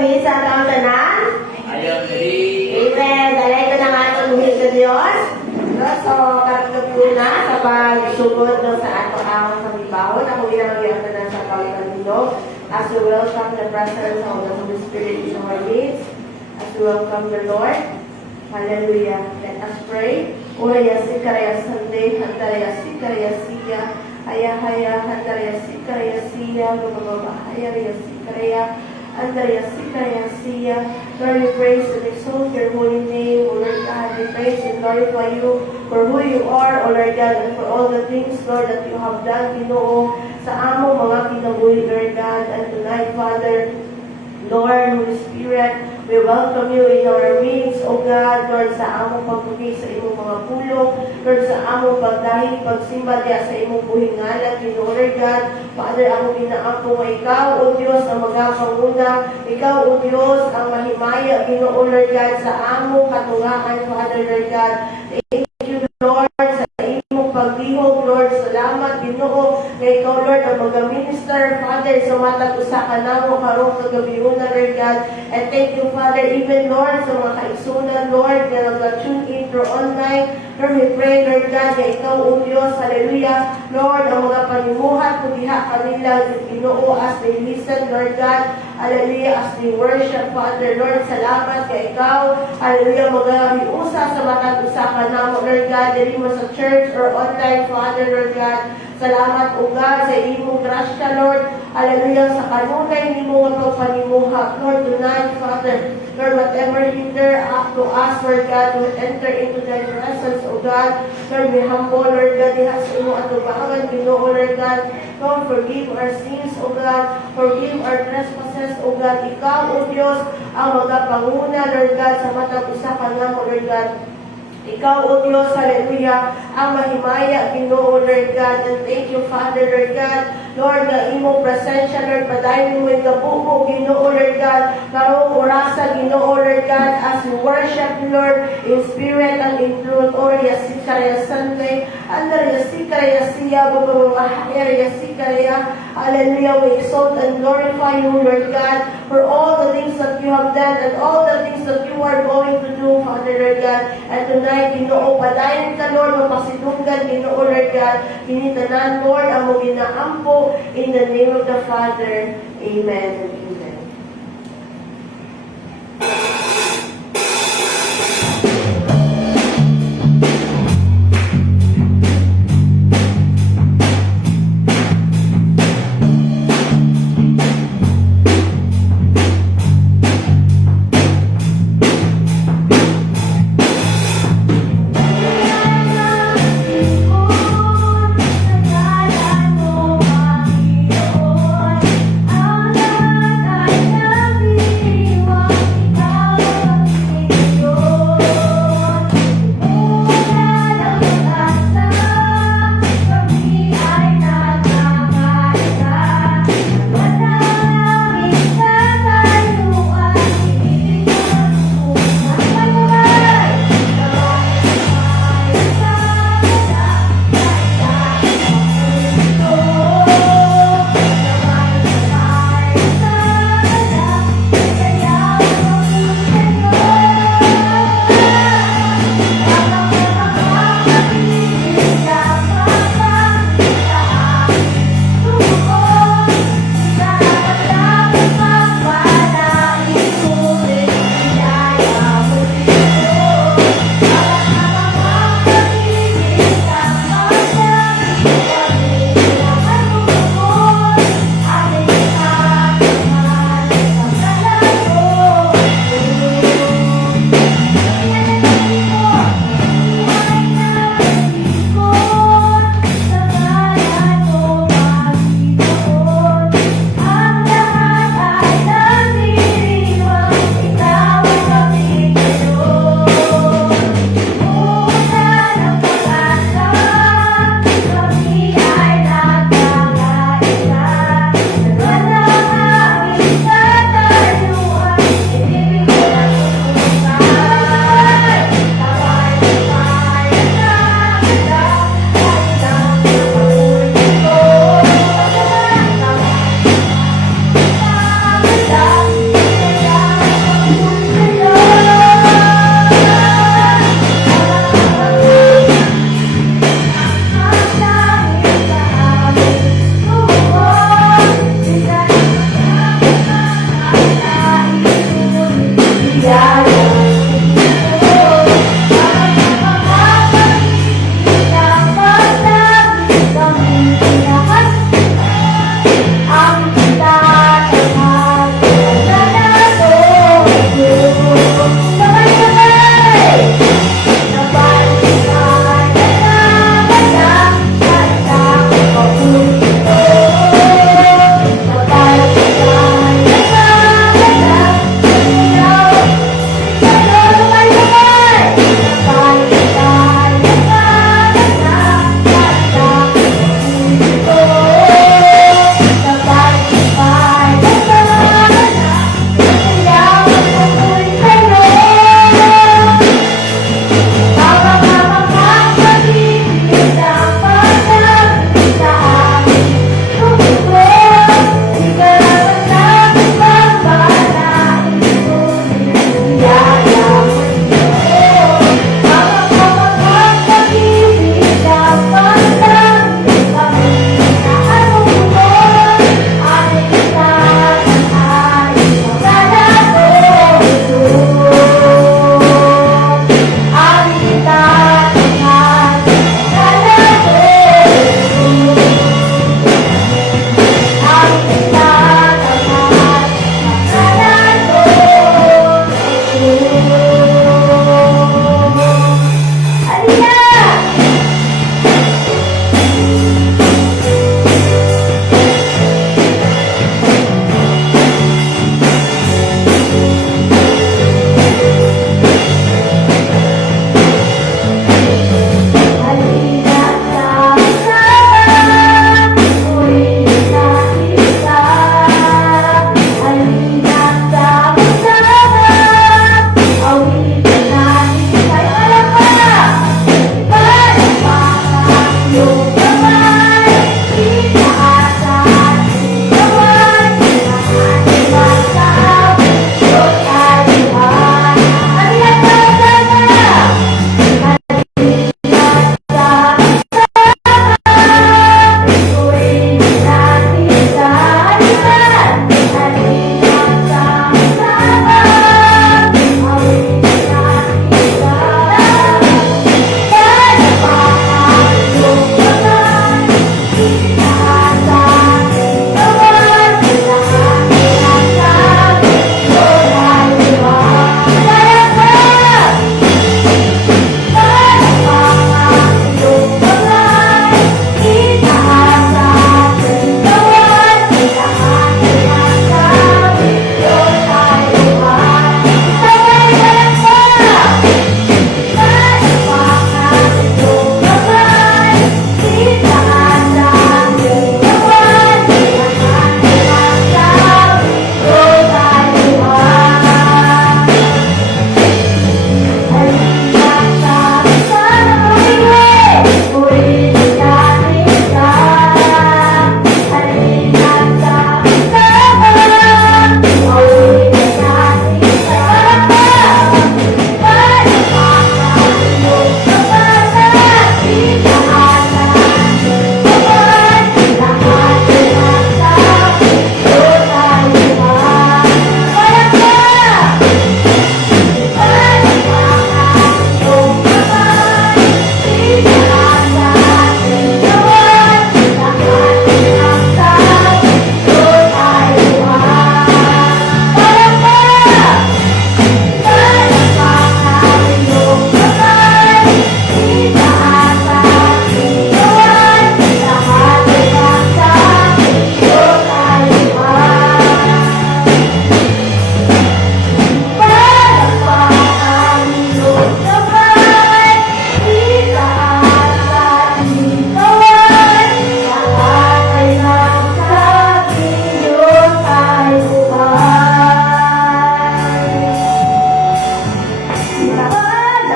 gabi sa atong tanan. Ayaw diri. Amen. Dahil ito na nga itong buhit sa Diyos. So, karatag na sa pagsugod sa ato awang sa bibawon. Ako ginagawa na sa Panginoon. As we welcome the presence of the Holy Spirit in our midst. As we welcome the Lord. Hallelujah. Let us pray. Uraya sikaraya sande, handaraya sikaraya siya. Haya haya, handaraya sikaraya siya. Lumababa, haya raya sikaraya. Andrea Sikaya Siya. Lord, we praise and exalt your holy name, O Lord God. We praise and glorify you for who you are, O Lord God, and for all the things, Lord, that you have done, Ginoo, sa amo mga kinabuhi, Lord God. And tonight, Father, Lord, Holy Spirit, we welcome you in our meetings, O God, Lord, sa among pagputi sa imong mga pulong, Lord, sa among pagdahig, pagsimba diya sa imong buhingalan, Ginoo, Lord God. Father, ako ginaampo nga ikaw, O Diyos, ang magapanguna, ikaw, O Diyos, ang mahimaya, Ginoo, Lord God, sa among katungaan, Father, Lord God. Thank you, Lord, sa imong paglihog, Lord, salamat, Ginoo, na ikaw, Lord, ang mag-minister, Father, sa matag usa ka namo karong kagabiuna, Lord God. And thank you, Father, even, Lord, sa mga kaigsunan, Lord, na nag-tune in through online. Lord, we pray, Lord God, na ikaw, O Diyos, hallelujah, Lord, ang mga panimuhat, kudiha kanila, Ginoo, as they listen, Lord God, hallelujah, as they worship, Father, Lord, salamat kay ikaw, hallelujah, mag-iusa sa matag usa ka namo, Lord God, dili mo sa church or online, Father, Lord God. Salamat, O God, sa imong grasya, Lord. Hallelujah, sa kanunay ni mo nga pagpanimuha. Lord, tonight, Father, Lord, whatever hinder up to us, Lord God, to enter into thy presence, O God. Lord, we humble, Lord God, diha sa imo atubangan, Ginoo, Lord God. Lord, forgive our sins, O God. Forgive our trespasses, O God. Ikaw, O Diyos, ang magapanguna, Lord God, sa matag usa ka namo, Lord God. Ikaw, O Diyos, hallelujah, ang mahimaya, Ginoo, Lord God. And thank you, Father, Lord God. Lord, na imong presensya, Lord, padayon mo yung kabuo, Ginoo, Lord God. Karong orasa, Ginoo, Lord God, as we worship, Lord, in spirit and in truth. O, yasikaya Sunday, andar yasikaya siya, bababahaya, yasikaya. Hallelujah, we exalt and glorify you, Lord God, for all the things that you have done and all the things that you are going to do, Father, Lord God. And tonight, Ginoo, padayon ka, Lord, mapasidunggan, Ginoo, Lord God, kinitanan, Lord, ang mo ginaampo, in the name of the Father. Amen and amen. Ang lahat ay nabibigay.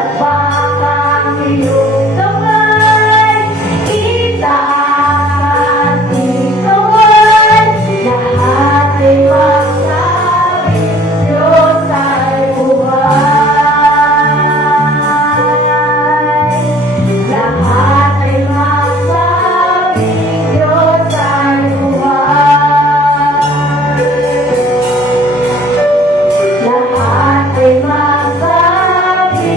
Palakpakan iyong kamay, itaas at ikawan, lahat ay magsabi, Diyos ay buhay. Lahat ay magsabi, Diyos ay buhay. Lahat ay magsabi,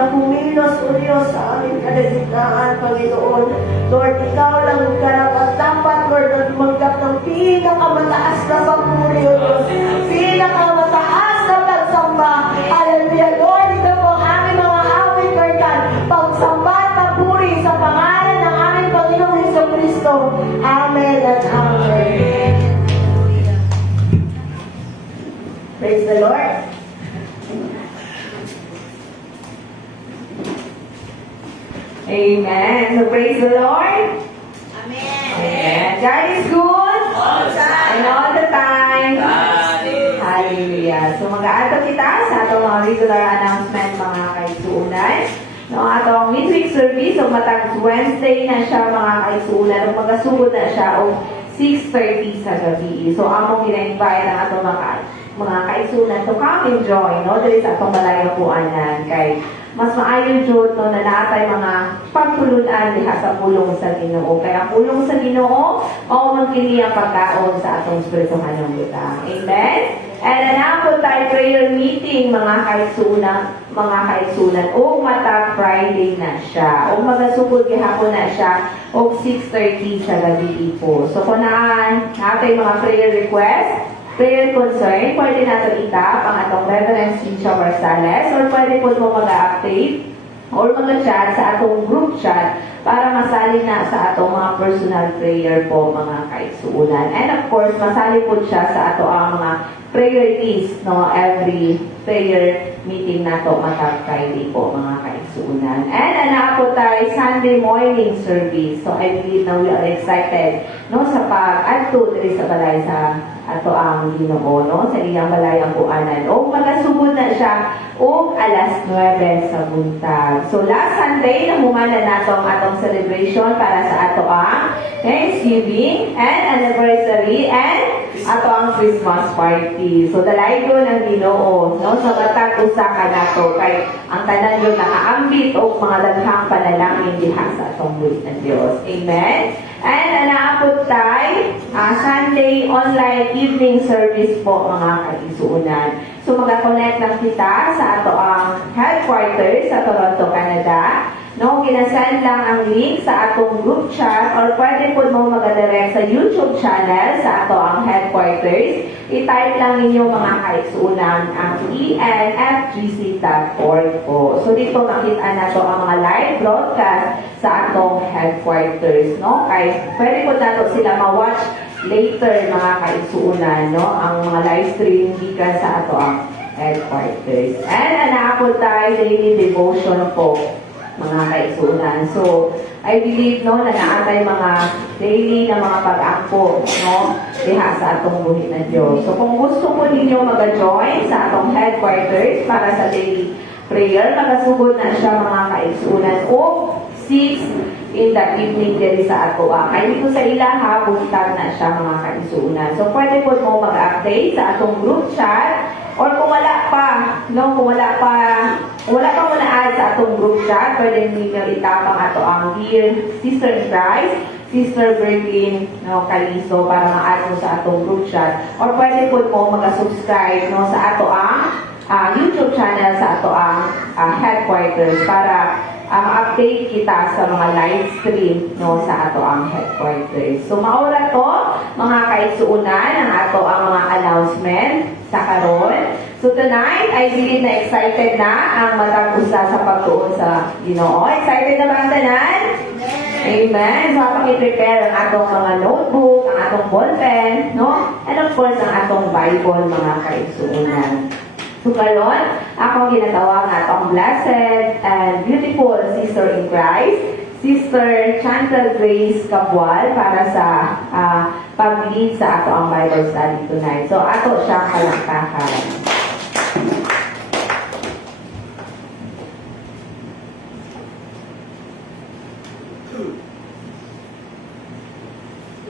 na kumilos, O Diyos, sa aming kalagitnaan, Panginoon. Lord, ikaw lang ang karapat-dapat, Lord, na tumanggap ng pinakamataas na papuri, O Diyos. Pinakamataas na pagsamba. Hallelujah, Lord, ito po ang aming mga awit, Lord God. Pagsamba at papuri sa pangalan ng aming Panginoong Jesucristo. Amen at amen. Praise the Lord. Amen. So praise the Lord. Amen. God is good. All the time. And all the time. Hallelujah. So mag-aato kita sa atong mga regular announcement mga kaisuunan. No, atong midweek service, so matag Wednesday na siya mga kaisuunan, o magasugod na siya o 6:30 sa gabi. So among gina-invite ang atong mga kaisunan to come enjoy, no? Dili sa atong malayang puanan kay mas maayo jud no na natay mga pagtulunan diha sa pulong sa Ginoo. Kaya pulong sa Ginoo mao man kini ang pagkaon sa atong spirituhanong butang. Amen. And anapod tayo prayer meeting mga kaisunan o matag Friday na siya. O magasugod gihapon na siya o 6:30 sa gabi po. So kung natay mga prayer request, prayer concern, pwede natin itap ang atong Reverend Cynthia Marsales or pwede po mo mag-update or mag-chat sa atong group chat para masali na sa atong mga personal prayer po mga kaisuunan. And of course, masali po siya sa ato ang mga prayer list, no, every prayer meeting nato matag Friday po mga kaisuunan. And po tayo Sunday morning service. So I believe na we are excited no sa pag-adto diri sa balay sa ato ang Ginoo no sa iyang balay ang buanan. O magasugod na siya o alas 9 sa buntag. So last Sunday nahuman na nato ang atong celebration para sa ato ang Thanksgiving and anniversary and ato ang Christmas party. So dalay ko ng Ginoo no sa matag usa ka nato kay ang tanan yo nakaambit og mga daghang panalangin diha sa atong buhit ng Dios. Amen. And anaapod tayo Sunday online evening service po mga kaisuunan. So mag-connect lang kita sa ato ang headquarters sa Toronto, Canada. No, ginasend lang ang link sa atong group chat or pwede po mo mag-direct sa YouTube channel sa ato ang headquarters. I-type lang ninyo mga kaisuunan ang enfgc.org po. So dito makita na to ang mga live broadcast sa atong headquarters. No? Kaya pwede po nato sila ma-watch later mga kaisuunan. No? Ang mga live stream gikan sa ato ang headquarters. And anaapod tayo daily devotion po mga kaisunan. So, I believe no na naatay mga daily na mga pag-angko no diha sa atong buhit ng Dios. So kung gusto po ninyo mag-join sa atong headquarters para sa daily prayer, magasugod na siya mga kaisunan o 6 in the evening diri sa ato. Kaya dito sa ilaha, buntag na siya mga kaisunan. So pwede po mo mag-update sa atong group chat or kung wala pa, no, kung wala pa mo na-add sa atong group chat, pwede ninyo itapang ato ang Dear Sister in Christ, Sister Berlin, no, Kaliso, para ma-add mo sa atong group chat. Or pwede po mo mag-subscribe no, sa ato ang YouTube channel sa ato ang headquarters para ma-update kita sa mga live stream no, sa ato ang headquarters. So maura to, mga kaisuunan, ang ato ang mga announcement sa karon. So tonight, I believe na excited na ang matag-usa sa pagtuon sa Ginoo. Excited na ba ang tanan? Amen. So atong i-prepare ang atong mga notebook, ang atong ballpen, no? And of course, ang atong Bible, mga kaisuunan. So karon, akong ginatawag nga atong blessed and beautiful sister in Christ, Sister Chantal Grace Cabwal, para sa pag-lead sa ato ang Bible study tonight. So ato siyang kalaktakan.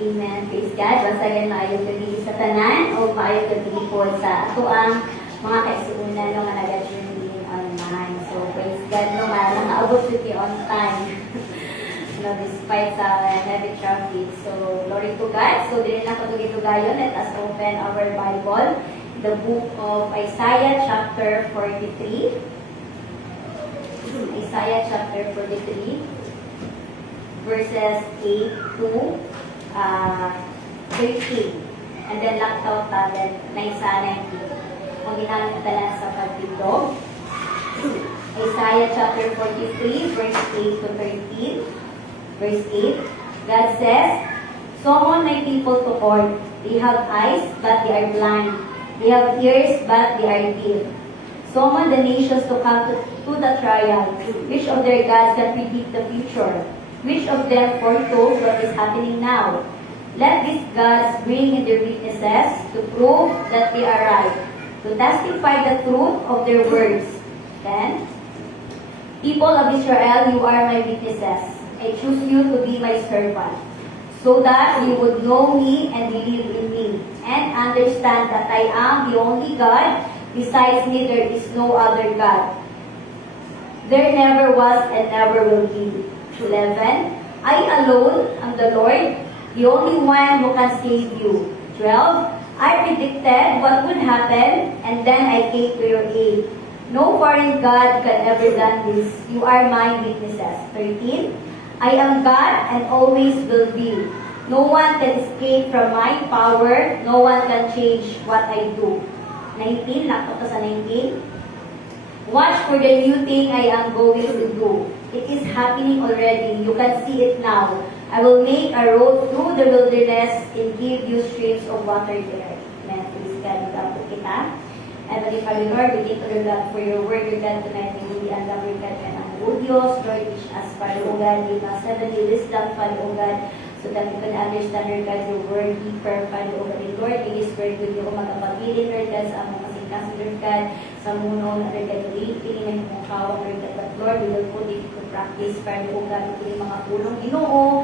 Amen. Praise God. Basagan maayong gabi sa tanan o maayong gabi po sa ato ang mga kaisuunan no, nga nag-journey online. So, praise God no, nakaabot with on time. No, despite sa heavy traffic. So, glory to God. So, din na katugid gayon, let us open our Bible, the book of Isaiah chapter 43. Isaiah chapter 43, verses 8 to 13. And then laktaw talan na isa 19. Kung ginamit talan sa pagtindog. Isaiah chapter 43, verse 8 to 13. Verse 8, God says, "Summon my people to court. They have eyes, but they are blind. They have ears, but they are deaf. Summon the nations to come to the trial. Which of their gods can predict the future? Which of them foretold what is happening now? Let these gods bring in their witnesses to prove that they are right, to testify the truth of their words. Then, people of Israel, you are my witnesses. I choose you to be my servant, so that you would know me and believe in me, and understand that I am the only God. Besides me, there is no other God. There never was and never will be." 11, I alone am the Lord, the only one who can save you. 12, I predicted what would happen, and then I came to your aid. No foreign God can ever done this. You are my witnesses. 13, I am God and always will be. No one can escape from my power. No one can change what I do. 19, lakot sa 19. Watch for the new thing I am going to do. It is happening already. You can see it now. I will make a road through the wilderness and give you streams of water there. Amen. Please God, God po kita. Heavenly Father, Lord, we thank you, Lord, for your word, your God, tonight. We really love your God, and ang Diyos, Lord, teach us, Father, O God, give us heavenly wisdom, Father, O God, so that we can understand, Lord God, your word deeper, Father, O God. And Lord, in this word, we will magkapagilin, Lord God, sa among kasingkasing, Lord God, sa muno, na Lord God, piling ng mong kawang, Lord God, but Lord, we will put it to practice, Father, O God, piling mga tulong, Ginoo,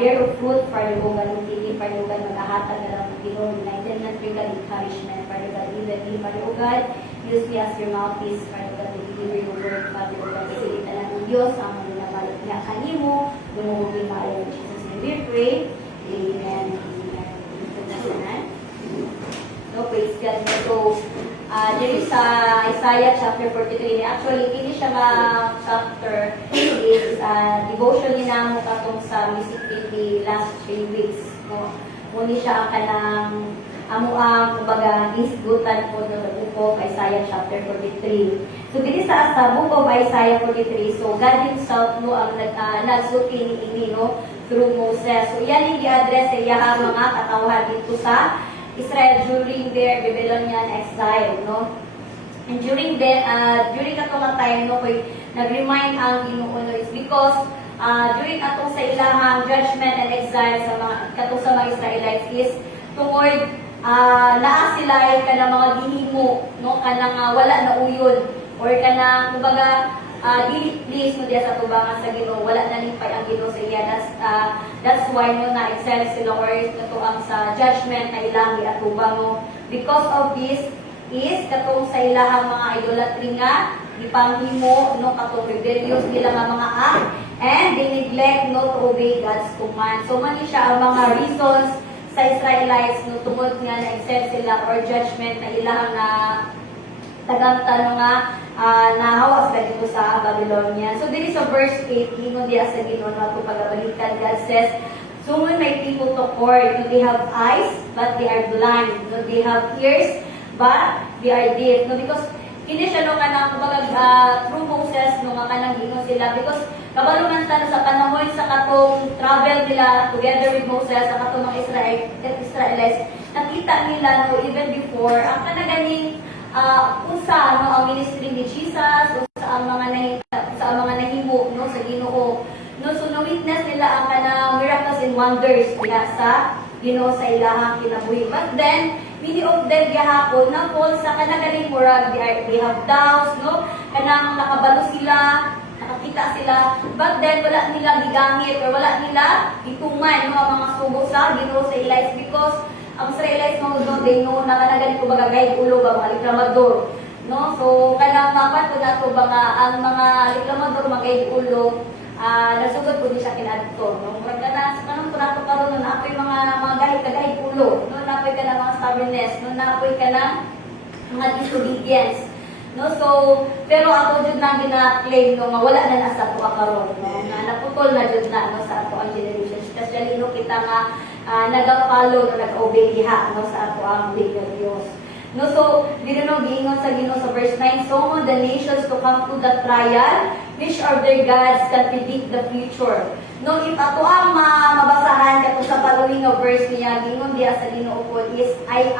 bear of fruit, Father, O God, piling, Father, O God, maghahatag na lang ng Ginoo, enlightenment, Lord God, encouragement, Father, God, even me, Father, O God, use me as your mouthpiece, Father, God, to deliver your word, Father, O God, kasi kita lang ng Diyos, ang mga nabalot niya kanimo, lumubugin maayon, Jesus, name we pray, Amen, Amen. So, praise God. So, dito sa Isaiah chapter 43, actually, hindi siya chapter, is devotion niya mo katong sa basically last 3 weeks. No? Muni siya ang kanang amuang, kumbaga, isgutan po ng book of Isaiah chapter 43. So, dito sa book of Isaiah 43, so God Himself no, ang nagsuki ni no, through Moses. So, yan yung i-address sa iya mga katawhan dito sa Israel during their Babylonian exile, no? And during katong time, no, koy nag-remind ang Ginoo no, is because during atong sa ilahang judgment and exile sa mga katong sa mga Israelites is tungod naa sila ay kanang mga gihimo, no, kanang wala na uyon or kanang kumbaga dili please mo diya sa tubangan sa Ginoo, wala na limpay ang Ginoo sa iya. That's why no na-excel sila or katuang sa judgment na ilang giatubang no. Because of this is katong sa ilahang mga idolatry nga gipanghimo no, katong rebellious nila nga mga act and they neglect no to obey God's command. So man siya ang mga reasons sa Israelites no tungod nga na-excel sila or judgment na ilahang na tagang tanong nga nahawas ka dito sa Babylonia. So, this is a verse 8, ingon diya sa Ginoo nato pagabalikan. God says, "Summon my people to court. No, they have eyes, but they are blind. No, they have ears, but they are deaf." No, because hindi siya no kanang kumbaga through Moses no nga kanang gingon sila because kabalo man ta sa panahon sa katong travel nila together with Moses sa katong mga Israelites, nakita nila no even before ang kanaganing unsa no ang ministry ni Jesus, unsa ang mga nahimo no sa Ginoo. No, so na-witness nila ang kanang miracles and wonders nila sa Ginoo sa ilahang kinabuhi. But then many of them gihapon na fall sa kanagaling murag they have doubts no, kanang nakabalo sila, nakakita sila, but then wala nila gigamit or wala nila ituman no ang mga sugo sa Ginoo sa Israelites because ang Israelites mo doon, they know na kanagaling ko bagagay ulo ba mga reklamador. No? So, kanang mapat ko na ito ba nga, ang mga reklamador magay ulo, nasugod ko din siya kinadto. No? Murag ka na, kanang ko na ito karoon, naapoy mga gahit ulo, no? Naapoy ka na mga stubbornness, no? Naapoy ka na mga disobedience. No, so pero ako jud na gina-claim no nga wala na nasa ato karon no nga naputol na jud na no sa ato ang generation especially no kita nga naga-follow no nag-obey diha no sa ato ang way ng Dios. No, so, dito no, giingon sa Ginoo sa verse 9, so mo the nations to come to the trial, which of their gods can predict the future. No, if ato ang mabasahan kato sa following of verse niya, giingon diya sa Ginoo po is, I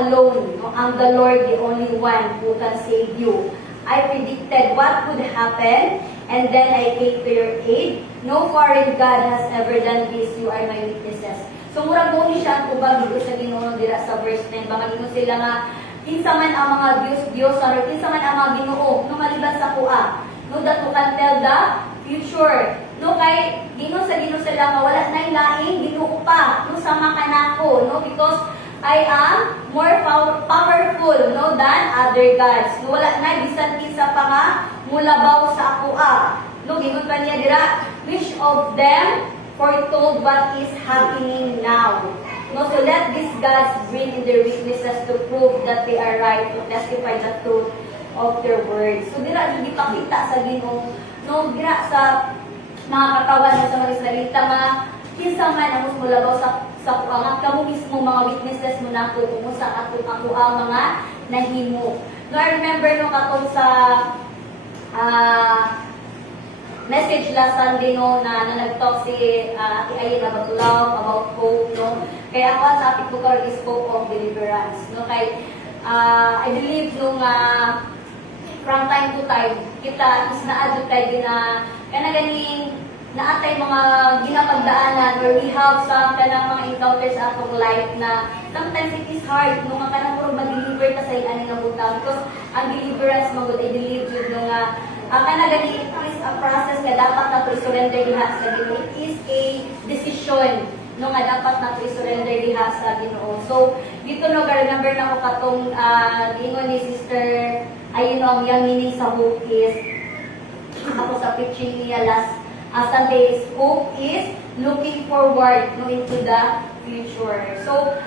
alone, no, I'm the Lord, the only one who can save you. I predicted what would happen, and then I came to your aid. No foreign God has ever done this, you are my witnesses. So murag mo ni siya ang ubag dito sa Ginoo dira sa verse 9 baka mo sila nga kinsa man ang mga Diyos or kinsa man ang mga Ginoo no maliban sa kuha no that who can tell the future no kay Ginoo sila nga wala nay lain Ginoo pa no sama ka nako no because I am more powerful no than other gods no wala nay bisan kinsa pa nga mulabaw sa kuha no gingon pa niya dira which of them foretold what is happening now. No, so let these gods bring in their witnesses to prove that they are right, to testify the truth of their words. So dira hindi pakita sa Ginoo, no, dira sa mga katawan sa mga Israelita nga kinsa man ang mulabaw sa kuangat kamo mismo mga witnesses mo nako kung sa ato ang mga nahimo. No, I remember no katong sa message last Sunday no na nag-talk si Ate Ayen about love, about hope no. Kaya ako ang topic ko karon is hope of deliverance no kay I believe nung from time to time kita is na-adult tayo na kana ganing naatay mga ginapagdaanan or we have some kanang mga encounters sa atong life na sometimes it is hard no nga kanang puro ma-deliver ka sa ani nga butang because ang deliverance magud I believe jud no nga kana gani it is a process nga dapat na surrender diha sa Ginoo. It is a decision no nga dapat na surrender diha sa Ginoo. So dito no remember na ko katong giingon ni Sister ayun no ang yang meaning sa hope is ako sa preaching niya last Sunday is hope is looking forward no into the future. So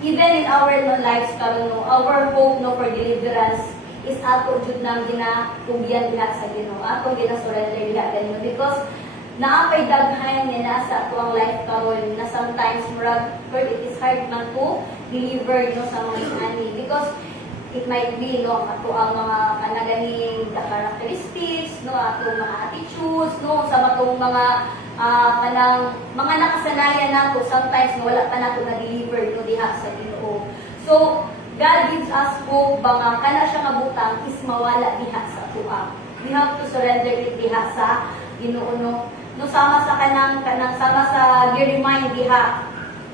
even in our lives karon no our hope no for deliverance is ato jud nang ginatugyan diha sa Ginoo. Ato ginasurrender diha kanino because naapay daghan nga nasa ato ang life karon na sometimes murag Lord it is hard man to deliver no sa mga ani because it might be no ato ang mga kanaganing characteristics no ato mga attitudes no sa matong mga kanang mga nakasanayan nato sometimes wala pa nato na deliver no diha sa Ginoo. So God gives us hope ba nga kana siya nga butang is mawala diha sa tuwa. We have to surrender it diha sa Ginoo no. No sama sa kanang sama sa gi-remind diha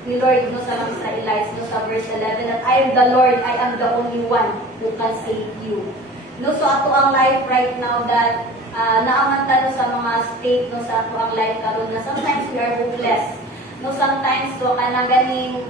ni Lord no sa mga Israelites no sa verse 11 that I am the Lord, I am the only one who can save you. No so ato ang life right now that naamanta no sa mga state no sa ato ang life karon na sometimes we are hopeless. No sometimes so kanang ganing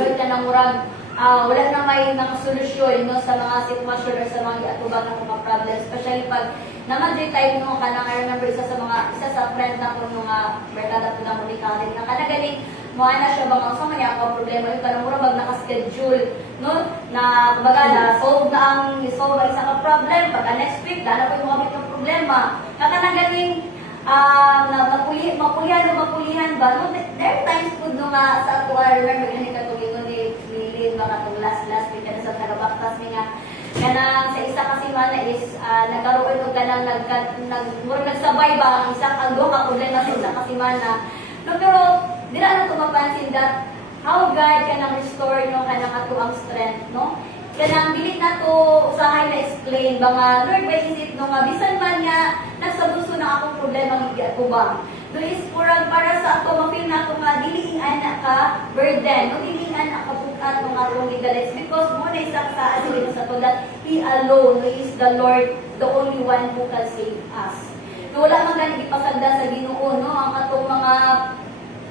Lord kanang murag wala na may mga solusyon no sa mga sitwasyon or sa mga atubang na mga problem especially pag naman tayo no kanang I remember isa sa friend na ko nga barkada po na Monica na kanang galing mo na siya bang sa mga ako problema yung kanang mura bag naka-schedule no na kumbaga na solve na ang solve isa ka problem pagka next week dala ko yung mga problema kanang galing na mapulihan ba no there are times po no nga sa ato I remember ganing katulingon ni mga itong last week na sa tagabaktas niya kanang sa isa kasi mana is nagkaroon og kanang nagsabay ba ang isa ang duha ka problema sa isa kasi mana no pero dira na to mapansin that how God kanang restore no kanang ato ang strength no kanang dili na to usahay na explain ba nga Lord why is it no nga bisan man nga nagsabunso na akong problema hindi ako ba no is para sa ato mafeel na to nga dili ana ka burden no dili ana ka bukat ng atong legalize because mo na isa sa asin sa to that He alone is the Lord the only one who can save us no wala man gani ipasagda sa Ginoo no ang atong mga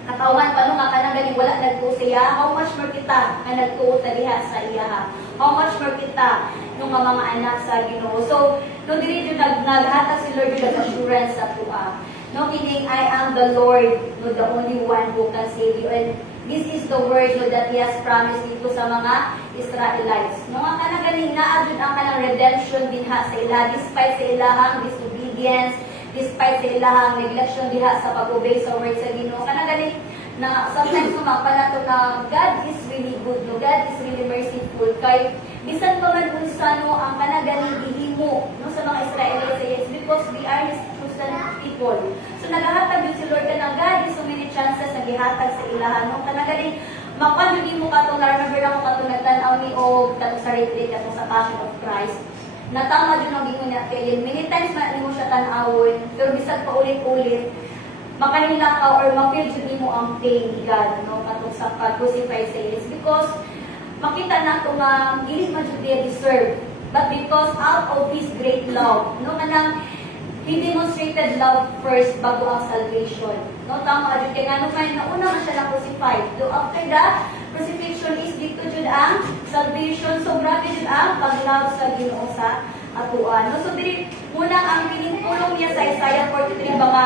katawan pa no nga kanang gani wala nagtuo siya how much more kita nga nagtuo ta diha sa iya how much more kita no nga mga anak sa Ginoo so no dili jud naghatag si Lord yung assurance sa tuwa no meaning I am the Lord no the only one who can save you and This is the word no, that He has promised dito sa mga Israelites. No nga kanang ganing naadun ang kanang redemption din ha sa ila despite sa ilahang disobedience, despite sa ilahang neglection diha sa pag-obey sa word sa Ginoo. Kanang ganing na sometimes sumapa na to na God is really good, no? God is really merciful. Kay bisan pa man unsa no ang kanang ganing gihimo no sa mga Israelites yes, because we are His chosen people. So nagahatag yun si Lord ka na God is so many chances na gihatag sa ilahan. No? Kanang ganing mapanugin mo ka itong remember ako ka itong nagtanaw ni Og katong sa retreat katong sa Passion of Christ. Natama din ang gingon niya kay many times na mo siya tanawon pero bisan pa ulit-ulit makanila ka or ma-feel jud mo ang pain ni God no katong sa pag-crucify sa Jesus because makita nato nga dili man jud dia deserve but because out of His great love no kanang He demonstrated love first bago ang salvation no tama jud kay ngano kay nauna man siya na crucified do after that crucifixion is dito jud ang salvation so grabe jud ang pag-love sa Ginoo sa atuan no so dili muna ang pinipulong niya sa Isaiah 43 mga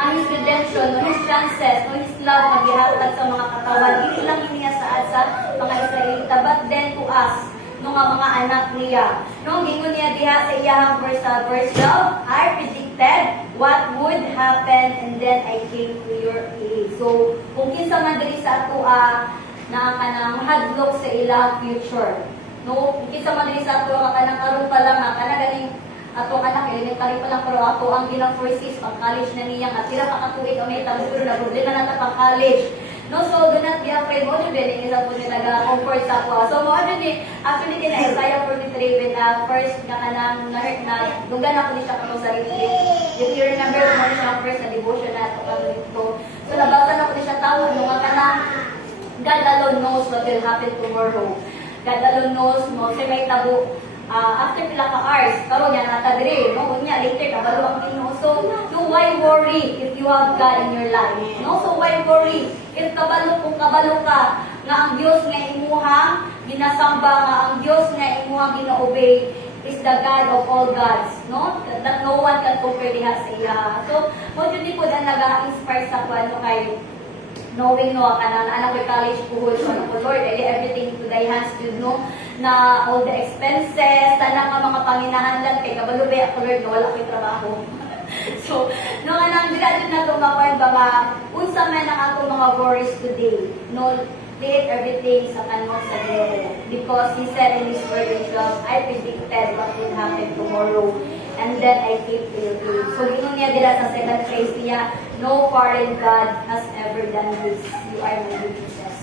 ang His redemption, no, His chances, no, His love, maghihatag sa mga katawan. Hindi lang niya sa mga Israelita, but then to us, no, nga mga anak niya. No, gingon niya diha sa iyahang verse 12, I predicted what would happen and then I came to your aid. So, kung kinsa man diri sa ato na ang kanang hadlok sa ilang future. No, kung kinsa man diri sa ato nga kanang karon pa lang kanang ganing atong anak elementary pa lang pero ako ang gina-forces pang college na niya at sila pakatuig ang may tamo pero na problema na ta pang college no so do not be afraid mo jud din isa po nila ga comfort sa ako so mo jud ni actually din Isaiah 43 with first nga kanang na dugan ako ni siya kato sa retreat if you remember mo ni siya first na devotion na to kami dito so nabasa na ko ni siya tawo no nga kanang God alone knows what will happen tomorrow God alone knows mo say may tabo after pila ka hours, karon yan nata dire, no? Unya later kabalo ang Ginoo. So, why worry if you have God in your life? No? So why worry if kung kabalo ka nga ang Dios nga imuhang ginasamba nga ang Dios nga imuhang gina-obey is the God of all gods, no? That no one can compare diha sa iya. So, mo jud ni pud ang naga-inspire sa kuan no kay knowing no kanang anak ko college puhol so no Lord everything to thy hands to know na all the expenses tanang nga mga panginahanlan kay kabalo ba ako Lord no wala ko'y trabaho so no kanang dira jud nato makuan ba nga unsa man ang atong mga worries today no lay everything sa kanmo sa Ginoo because He said in His word in 12 I predicted what will happen tomorrow and then I came to your aid. So, ginong niya dila sa second phrase niya, no foreign God has ever done this. You are my witnesses.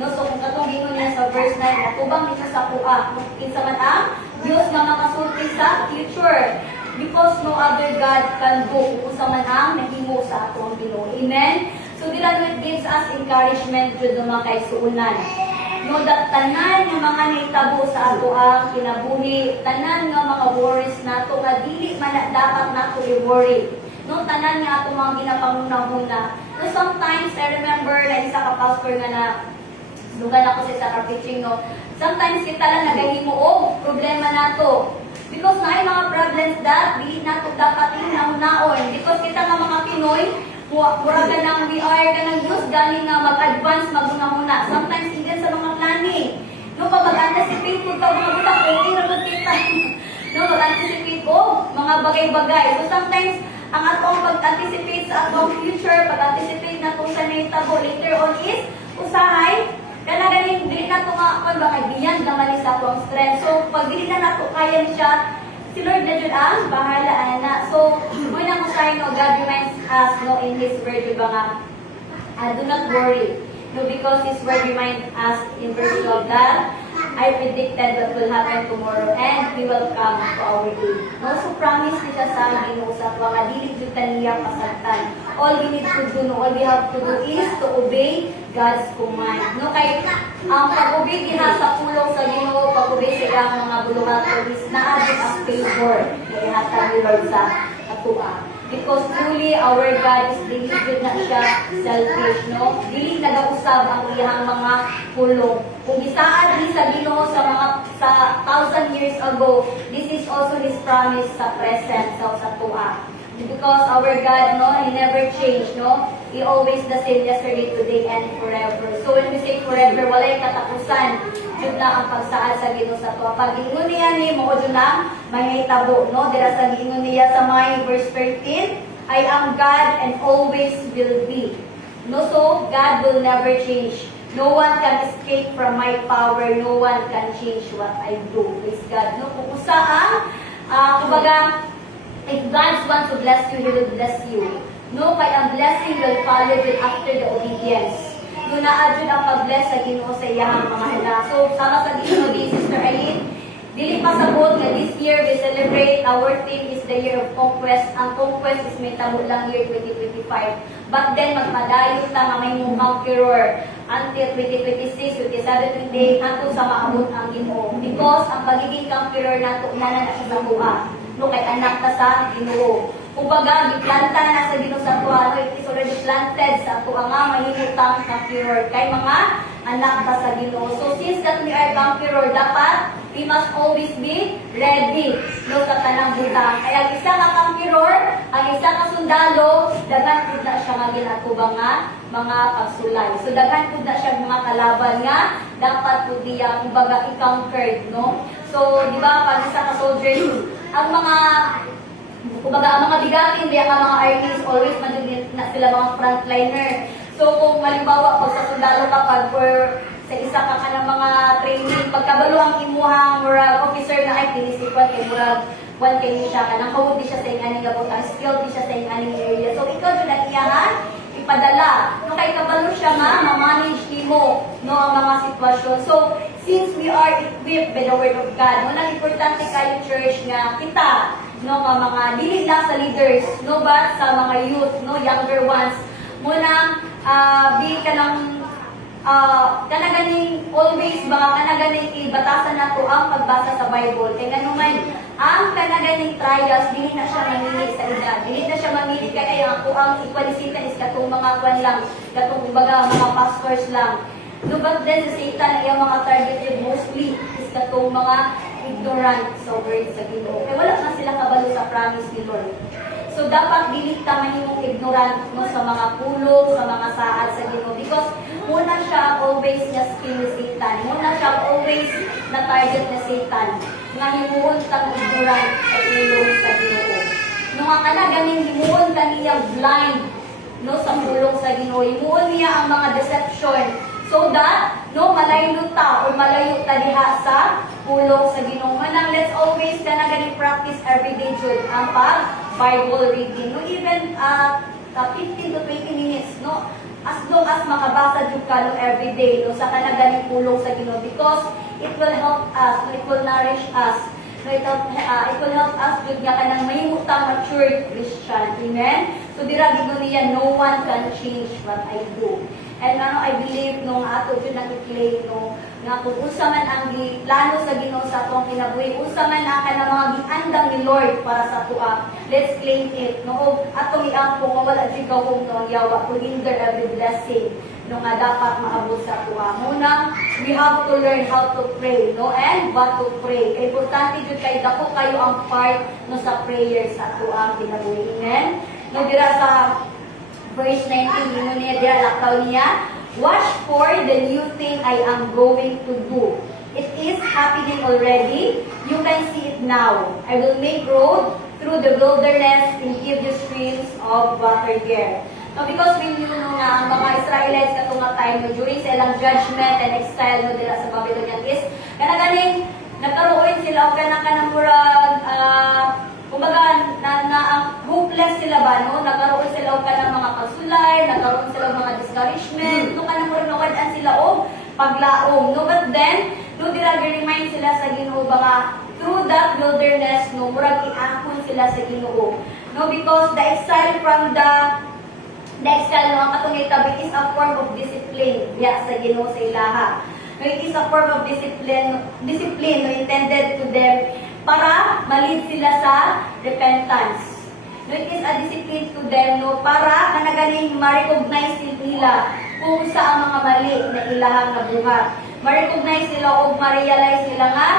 No, so kung katong ginong niya sa verse 9, natubang niya sa kuha, kung kinsa man ang Diyos nga makasulti sa future. Because no other God can do kung sa man ang nahimo sa atong Ginoo. Amen? So, dila no, it gives us encouragement to mga kaisuunan. No, that tanan nga mga naitabo sa ato ang kinabuhi, tanan nga mga worries nato nga dili man na dapat nato i-worry. No, tanan nga ato mga ginapamuna-muna. No, sometimes I remember na isa ka pastor nga na dugan ako sa isa ka preaching no. Sometimes kita lang nagahimo og problema nato. Because na mga problems that dili nato dapat inaon because kita nga mga Pinoy mura ka ng VR ka ng Diyos, galing nga mag-advance, mag-una-una. Sometimes, even sa mga planning. No, pag mag-anticipate mo ito, mag-una, okay na mag-kita. No, mag-anticipate ko, mga bagay-bagay. So, sometimes, ang atong pag-anticipate sa atong future, pag-anticipate na itong sa naitabo, later on is, usahay, kaya galing, dili na ito nga, kung ba, kaibiyan, naman sa atong strength. So, pag dili na ito, kaya siya, si Lord na dyan ang bahala na. So, muna mo tayo, no, God reminds us, no, in His word, diba nga, do not worry. No, because His word reminds us in verse 12 that I predicted what will happen tomorrow and He will come to our aid. No, so promise niya sa Ginoo sa mga dili jud niya pasagtan. All we need to do, no, all we have to do is to obey God's command. No, kay ang pag-obey diha sa pulong sa Ginoo, pag-obey sa iyang mga buluhaton is naadto ang favor na ihatag ni Lord sa atua. Because truly our God is dili jud na siya selfish, no? Dili nagausab ang iyang mga pulong. Kung gisaad ni sa Ginoo sa 1,000 years ago, this is also His promise sa present sa atua. Because our God, no, He never changed, no? He always the same yesterday, today, and forever. So when we say forever, walay katapusan. Jud na ang pagsaad sa Ginoo sa tuwa. Pag ingon niya ni mo jud na mahitabo, no? Dira sa giingon niya sa May verse 13, I am God and always will be. No, so God will never change. No one can escape from my power. No one can change what I do. Praise God. No, kung usaang, kumbaga, if God wants to bless you, He will bless you. No, kay ang blessing will follow you after the obedience. No, naadjud ang pag-bless sa Ginoo sa iyang mga anak. So, sama sa Ginoo din, Sister Aileen, dili pa sabot nga this year we celebrate, our theme is the year of conquest. Ang conquest is may tamo lang year 2025. But then, magmadayon ta nga may mukhang conqueror until 2026, 27, 28, hanto sa maabot ang Ginoo. Because ang pagiging conqueror nato na siya sa buha. No, kay anak ta sa Ginoo. Kumbaga, giplanta na sa Ginoo sa tuwa, no, it is already planted sa tuwa nga mahimutang conqueror kay mga anak ta sa Ginoo. So since that we are conqueror, dapat we must always be ready, no, sa tanang butang. Kaya ang isa ka conqueror, ang isa ka sundalo, daghan pud na siya nga ginatuba nga mga pagsulay. So daghan pud na siya mga kalaban nga dapat pud diya kumbaga i-conquered, no. So di ba pag isa ka soldier, ang mga kumbaga ang mga bigatin diya ang mga armies always madugit na sila mga frontliner. So kung halimbawa pag sa sundalo ka pag sa isa ka ka ng mga training, pagkabalo ang imuhang murag officer na ay tinisipon kay murag one kay siya ka nang hawod di siya sa ingani gabutang skill di siya sa ingani area. So ikaw jud ang iyahan ipadala. No kay kabalo siya nga ma-manage nimo no ang mga sitwasyon. So since we are equipped by the word of God, mo nang importante kayo church nga kita no mga dili lang sa leaders no but sa mga youth no younger ones mo nang be ka ng kanaganing always ba kanaganing ibatasan nato ang pagbasa sa Bible kay nganuman ang kanaganing trials dili na siya mamili sa edad dili na siya mamili kay ako ang equalisita is katong mga kwan lang katong kumbaga mga pastors lang no but then sa Satan ang mga targeted mostly is katong mga ignorant sa words sa Ginoo kay wala na sila kabalo sa promise ni Lord. So dapat dili ta mahimong ignorant no sa mga pulong, sa mga saad sa Ginoo because muna siya always na skin ni Satan. Muna siya always na target ni Satan. Nga himuon tang ignorant sa pulong sa Ginoo. Nung ang ganing himuon kaniya blind no sa pulong sa Ginoo. Himuon niya ang mga deception so that no malayo ta o malayo ta diha sa pulong sa Ginoo. Manang let's always ganing practice every day jud ang Bible reading. No, even 15 to 20 minutes, no? As long as makabasa jud ka no, every day, no, sa kanaganing pulong sa Ginoo because it will help us, no, it will nourish us. No, it will help us jud nga kanang mahimutang matured Christian. Amen? So dira gigon niya, no one can change what I do. And I believe nung ato jud nag-claim no nga kung unsa man ang plano sa Ginoo sa atong kinabuhi, unsa man ang kanang mga giandam ni Lord para sa atoa, let's claim it. No, atong iampo nga wala jud gawong no yawa to hinder every blessing no nga dapat maabot sa atoa. Muna, we have to learn how to pray, no, and what to pray. Importante jud kay dako kayo ang part no sa prayer sa atoa kinabuhi. Amen. No dira sa verse 19, yun niya dira lakaw niya. Watch for the new thing I am going to do. It is happening already. You can see it now. I will make road through the wilderness and give you streams of water there. No, because we knew nga ang mga Israelites katong nga time no, during sa ilang judgment and exile no dira sa Babylonian is kanaganing nagkaroon sila o kanang murag kumbaga hopeless sila ba no nagkaroon sila og kanang mga pagsulay, nagkaroon sila og mga discouragement, no kanang murag nawad-an sila og paglaom no but then no dira remind sila sa Ginoo ba nga through that wilderness no murag iahon sila sa Ginoo no because the exile no ang katong itabi is a form of discipline sa Ginoo sa ilaha. No, it is a form of discipline no intended to them para malid sila sa repentance. No, it is a discipline to them no para kanaganing ma-recognize nila kung sa ang mga mali na ilahang nabuhat. Ma-recognize nila o ma-realize nila nga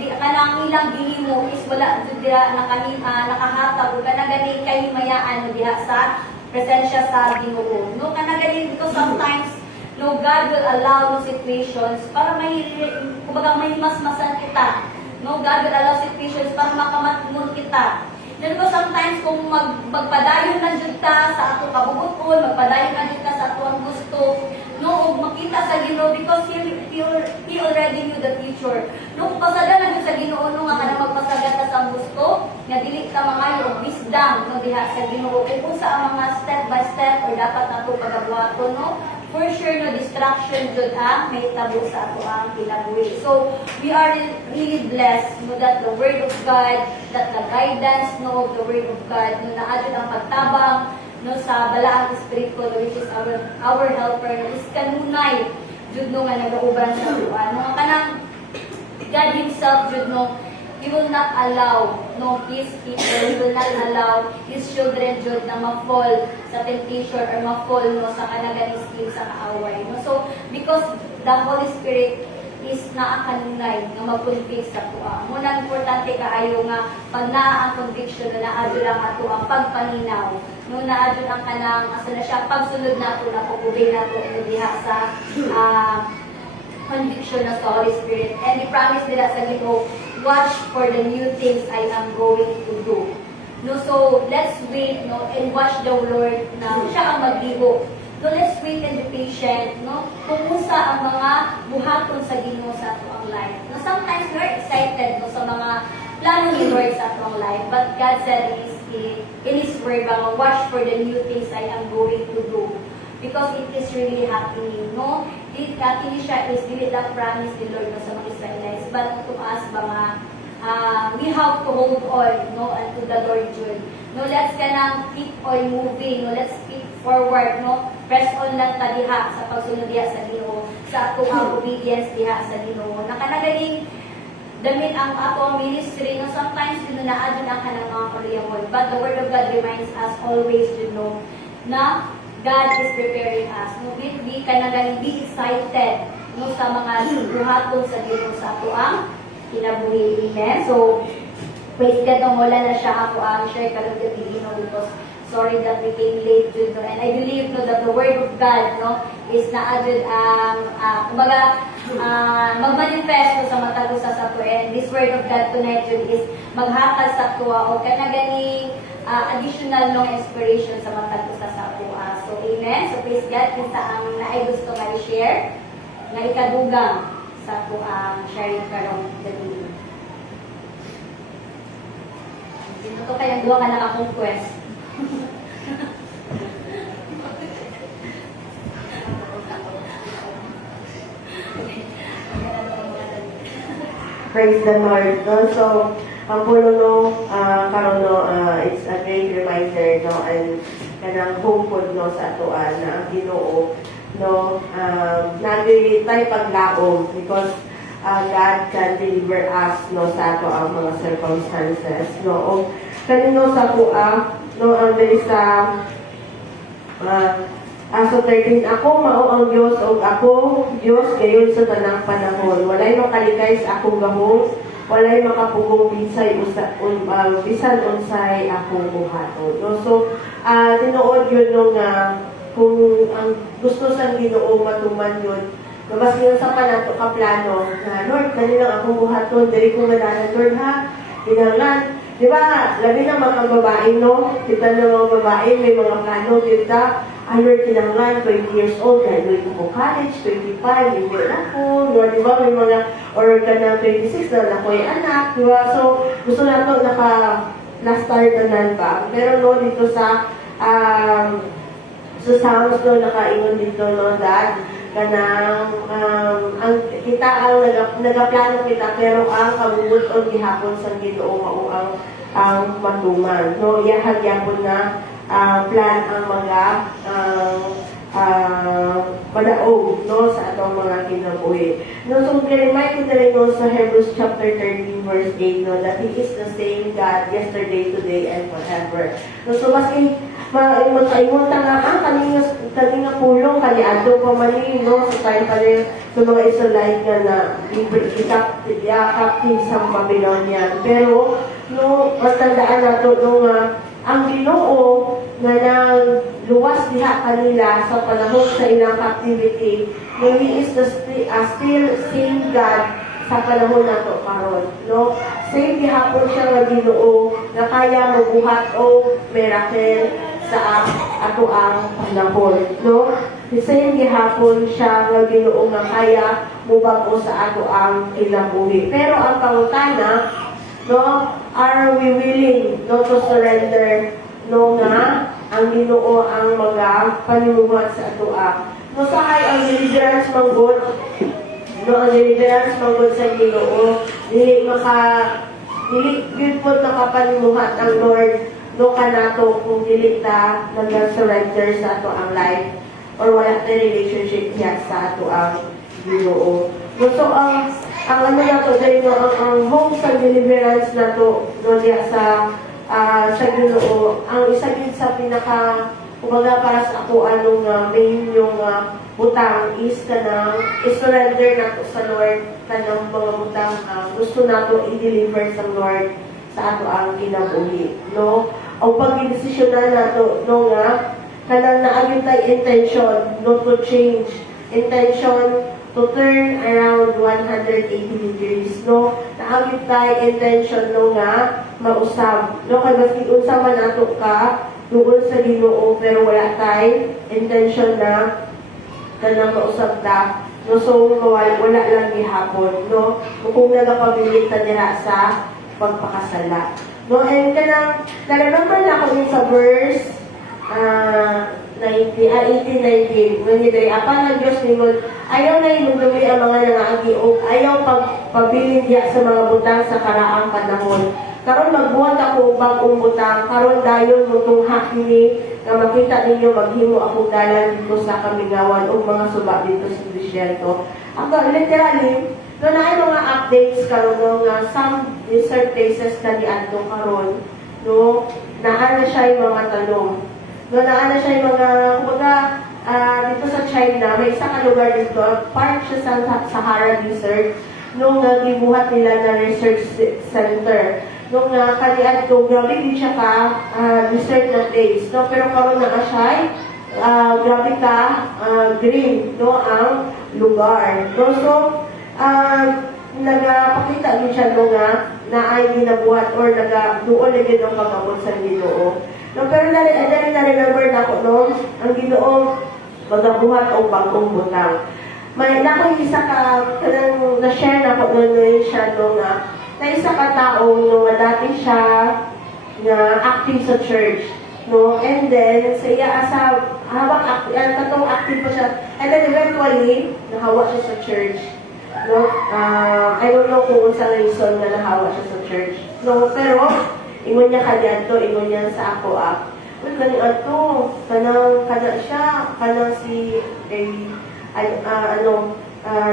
di kanang ilang gihimo is wala jud dira nakahatag ug kana gani kay himayaan no diha sa presensya sa Ginoo. No kana gani because sometimes no God will allow no situations para kumbaga may masmasan kita. No God will allow situations para makamatngon kita. Then ko sometimes kung magpadayon man jud ta sa ato kabubuton, magpadayon man jud ta sa ato ang gusto, no ug makita sa Ginoo because he already knew the future. No kung pasada na jud sa Ginoo no nga kana magpasagad ta sa ang gusto, nga dili ta mangayo og wisdom no diha sa Ginoo kay kung sa ang mga step by step or dapat nato pagabuhaton no. For sure, no, distraction jud ang may tabo sa ato ang kinabuhi. So, we are really blessed no, that the Word of God, that the guidance no, of the Word of God, no, naadyo ang pagtabang no, sa balaang Espiritu, which is our helper, no, is kanunay jud no, nga nag-auban sa ato. No, kanang God Himself jud no, He will not allow no His people, He will not allow His children jud na ma-fall sa temptation or ma-fall no sa kanaganing scheme sa kaaway. No? So, because the Holy Spirit is naa kanunay nga mag-convict sa tuwa. Muna importante kaayo nga pag naa ang conviction na naadyo lang ato ang pagpaninaw. No naadyo ang kanang asa na siya pagsunod nato na pag-obey nato no diha sa conviction of the Holy Spirit. And He promised nila sa Ginoo, watch for the new things I am going to do. No, so let's wait, no, and watch the Lord na siya ang magbigo. No, let's wait and be patient, no. Kumusta ang mga buhaton sa Ginoo sa ato ang life. No, sometimes we're excited no sa mga plano ni Lord sa ato ang life, but God said in His word, watch for the new things I am going to do. Because it is really happening, no? Actually siya is really the promise ni Lord no, sa mga Israelites. But to us, we have to hold on, no, unto the Lord Jud. No, let's kanang keep on moving, no, let's keep forward, no. Press on lang ta diha sa pagsunod diha sa Ginoo, sa ato ang obedience diha sa Ginoo. Nakanagaling damit ang ato ang ministry, no, sometimes yun na adun ang kanang mga kaliyahon. But the Word of God reminds us always, you know, na God is preparing us. No, we kanagaling be excited no sa mga buhaton sa Ginoo sa ato ang kinabuhi. Amen. So, praise God no, wala na siya ako ang share karon gabi no because sorry that we came late dun, no? And I believe no that the Word of God no is naadud ang kumbaga magmanifesto sa mata ko sa ato. And this Word of God tonight dun is maghatag sa tuwa o kanaganing additional no inspiration sa mata ko sa ato. So, amen. So, praise God. Kinsa ang naay gusto nga i-share na ikadugang sa ato ang sharing karong gabi. Dito to kayang duha ka na akong quest. Praise the Lord. No? So, ang puno no, karon no, it's a great reminder no, and kanang hopeful no sa atoan na ang Ginoo no, nandiri tayo paglaom because God can deliver us no sa ato ang mga circumstances no. O kanino sa tuwa no, ang diri sa so 13, ako mao ang Dios o ako Dios gayon sa tanang panahon. Walay makalikay sa akong gahom, walay makapugong bisan unsay akong buhaton. No? So, tinuod yun nung kung ang gusto sa Ginoo matuman yun, mas yun sa panato ka plano na Lord, kanilang akong buhaton, diri ko madalan Lord ha, kinanglan. Di ba, labi na mga babae, no? Kita na mga babae, may mga plano, kita, Lord, kinanglan, 20 years old, graduate ko college, 25, hindi na ko, no? Di ba, may mga, or ka na 26 na ako yung anak, di ba? So, gusto na ito, na-start na ba? Pero, no, dito sa Psalms, no, nakaingon dito, no, that, kanang ang kita ang nagaplano kita pero ang kabubuton gihapon sa Ginoo mao ang matuman no iyahag yapon na plan ang mga padaog no sa atong mga kinabuhi no. So remind ko na rin no sa Hebrews chapter 13 verse 8 no that He is the same God yesterday, today and forever no. So maski Magkaingon ta nga, kanina pulong, kaniadto pa mali, no? Sa time pa rin, sa mga Israelite nga na captive sa Babylonian. Pero, no, matandaan nato, no, ang Ginoo nga nang luwas diha kanila sa panahon sa ilang captivity, no, He is still same God sa panahon nato karon, no? Same gihapon siya nga Ginoo na kaya mabuhat o miracle sa ato ang panahon, no? Same gihapon siya nga Ginoo nga kaya mubag-o sa ato ang kinabuhi. Pero ang pangutana, no, are we willing, no, to surrender, no, nga ang Ginoo ang mga panimuhat sa ato ang no, sahay ang deliverance manggod, no, ang deliverance manggod sa Ginoo, dili good po nakapanimuhat ang Lord, no, kanato kung dili ta nag-surrender sa ato ang life or wala na relationship niya sa ato ang Ginoo. No, so ang ano na to, dahil no, ang home sa deliverance na to, no, diya sa Ginoo, ang isa din sa pinaka, kumbaga para sa ako, anong main yung butang is kanang i-surrender na to sa Lord, kanang mga butang gusto na to i-deliver sa Lord sa ato ang kinabuhi, no? O pag-idesisyonan na to, no, nga, kanang naagin tayo intention, no, to change, intention to turn around 180 degrees, no? Naagin tayo intention, no, nga, mausab, no? Kaya baski unsa man ato ka, doon sa Ginoo, pero wala tayo intention na kanang mausab ta, no? So, wala lang gihapon, no? Kung nagapabilit ta nila sa pagpakasala. No, and kanang, na-remember na ako yun sa verse 18-19, when you day, apan ng Diyos ni Lord, ayaw na inugumi ang mga nangaagi o ayaw pagpabilin diya sa mga butang sa karaang panahon. Karon magbuhat ako bagong butang, karon dayon mo itong hakini na makita ninyo maghimo akong dalan dito sa Kamingawan o mga suba dito sa Desierto. Ako, literally, no, na ay mga updates karon no, nga some desert places na diadto karon, no, naa na siya yung mga tanong. No, naa na siya yung mga, kumbaga, dito sa China, may isa ka lugar dito, part siya sa Sahara Desert, nung gibuhat nila na research center. Nung kaniadto, grabe din siya ka desert na place, no, pero karon na siya, grabe ka green, no, ang lugar. No, so, nagapakita din siya no, nga na ay ginabuhat or doon na ginoong pagkabot sa Ginoo. No, pero na-remember na ko, no, ang Ginoo magabuhat o bagong butang. May nako isa ka kanang na-share na ko noon siya no, nga na isa ka tao no, dati siya na active sa church, no, and then sa iya asa habang katong active pa siya, and then eventually nahawa siya sa church, no. I don't know kung sa reason na nahawa siya sa church, no, pero ingon niya kadyanto, ingon niya sa ako well, kanang kanang si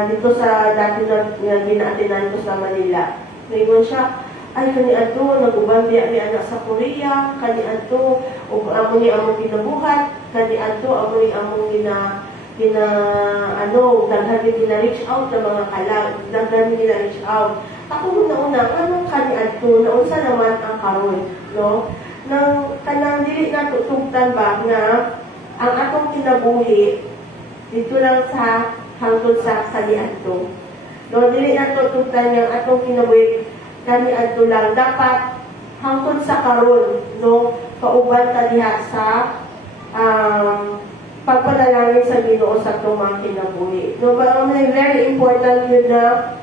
dito sa dati na ginaatinan ko sa Manila. Ngayon siya, ay kaniadto, nag-uban diya ni anak sa Korea, kaniadto, o among ni among ginabuhat, kaniadto, among ni among daghan din reach out ng mga kalag, daghan din reach out. Ako una, anong kaniadto, na unsa naman ang karon, no? Nang kanang dili na tutugtan ba nga ang atong kinabuhi dito lang sa hangtod sa kaniadto. No, dili na tutugtan nga atong kinabuhi kaniadto lang, dapat hangtod sa karon, no, pauban ta diha sa pagpadalangin sa Ginoo sa atong mga kinabuhi. No, very important yun na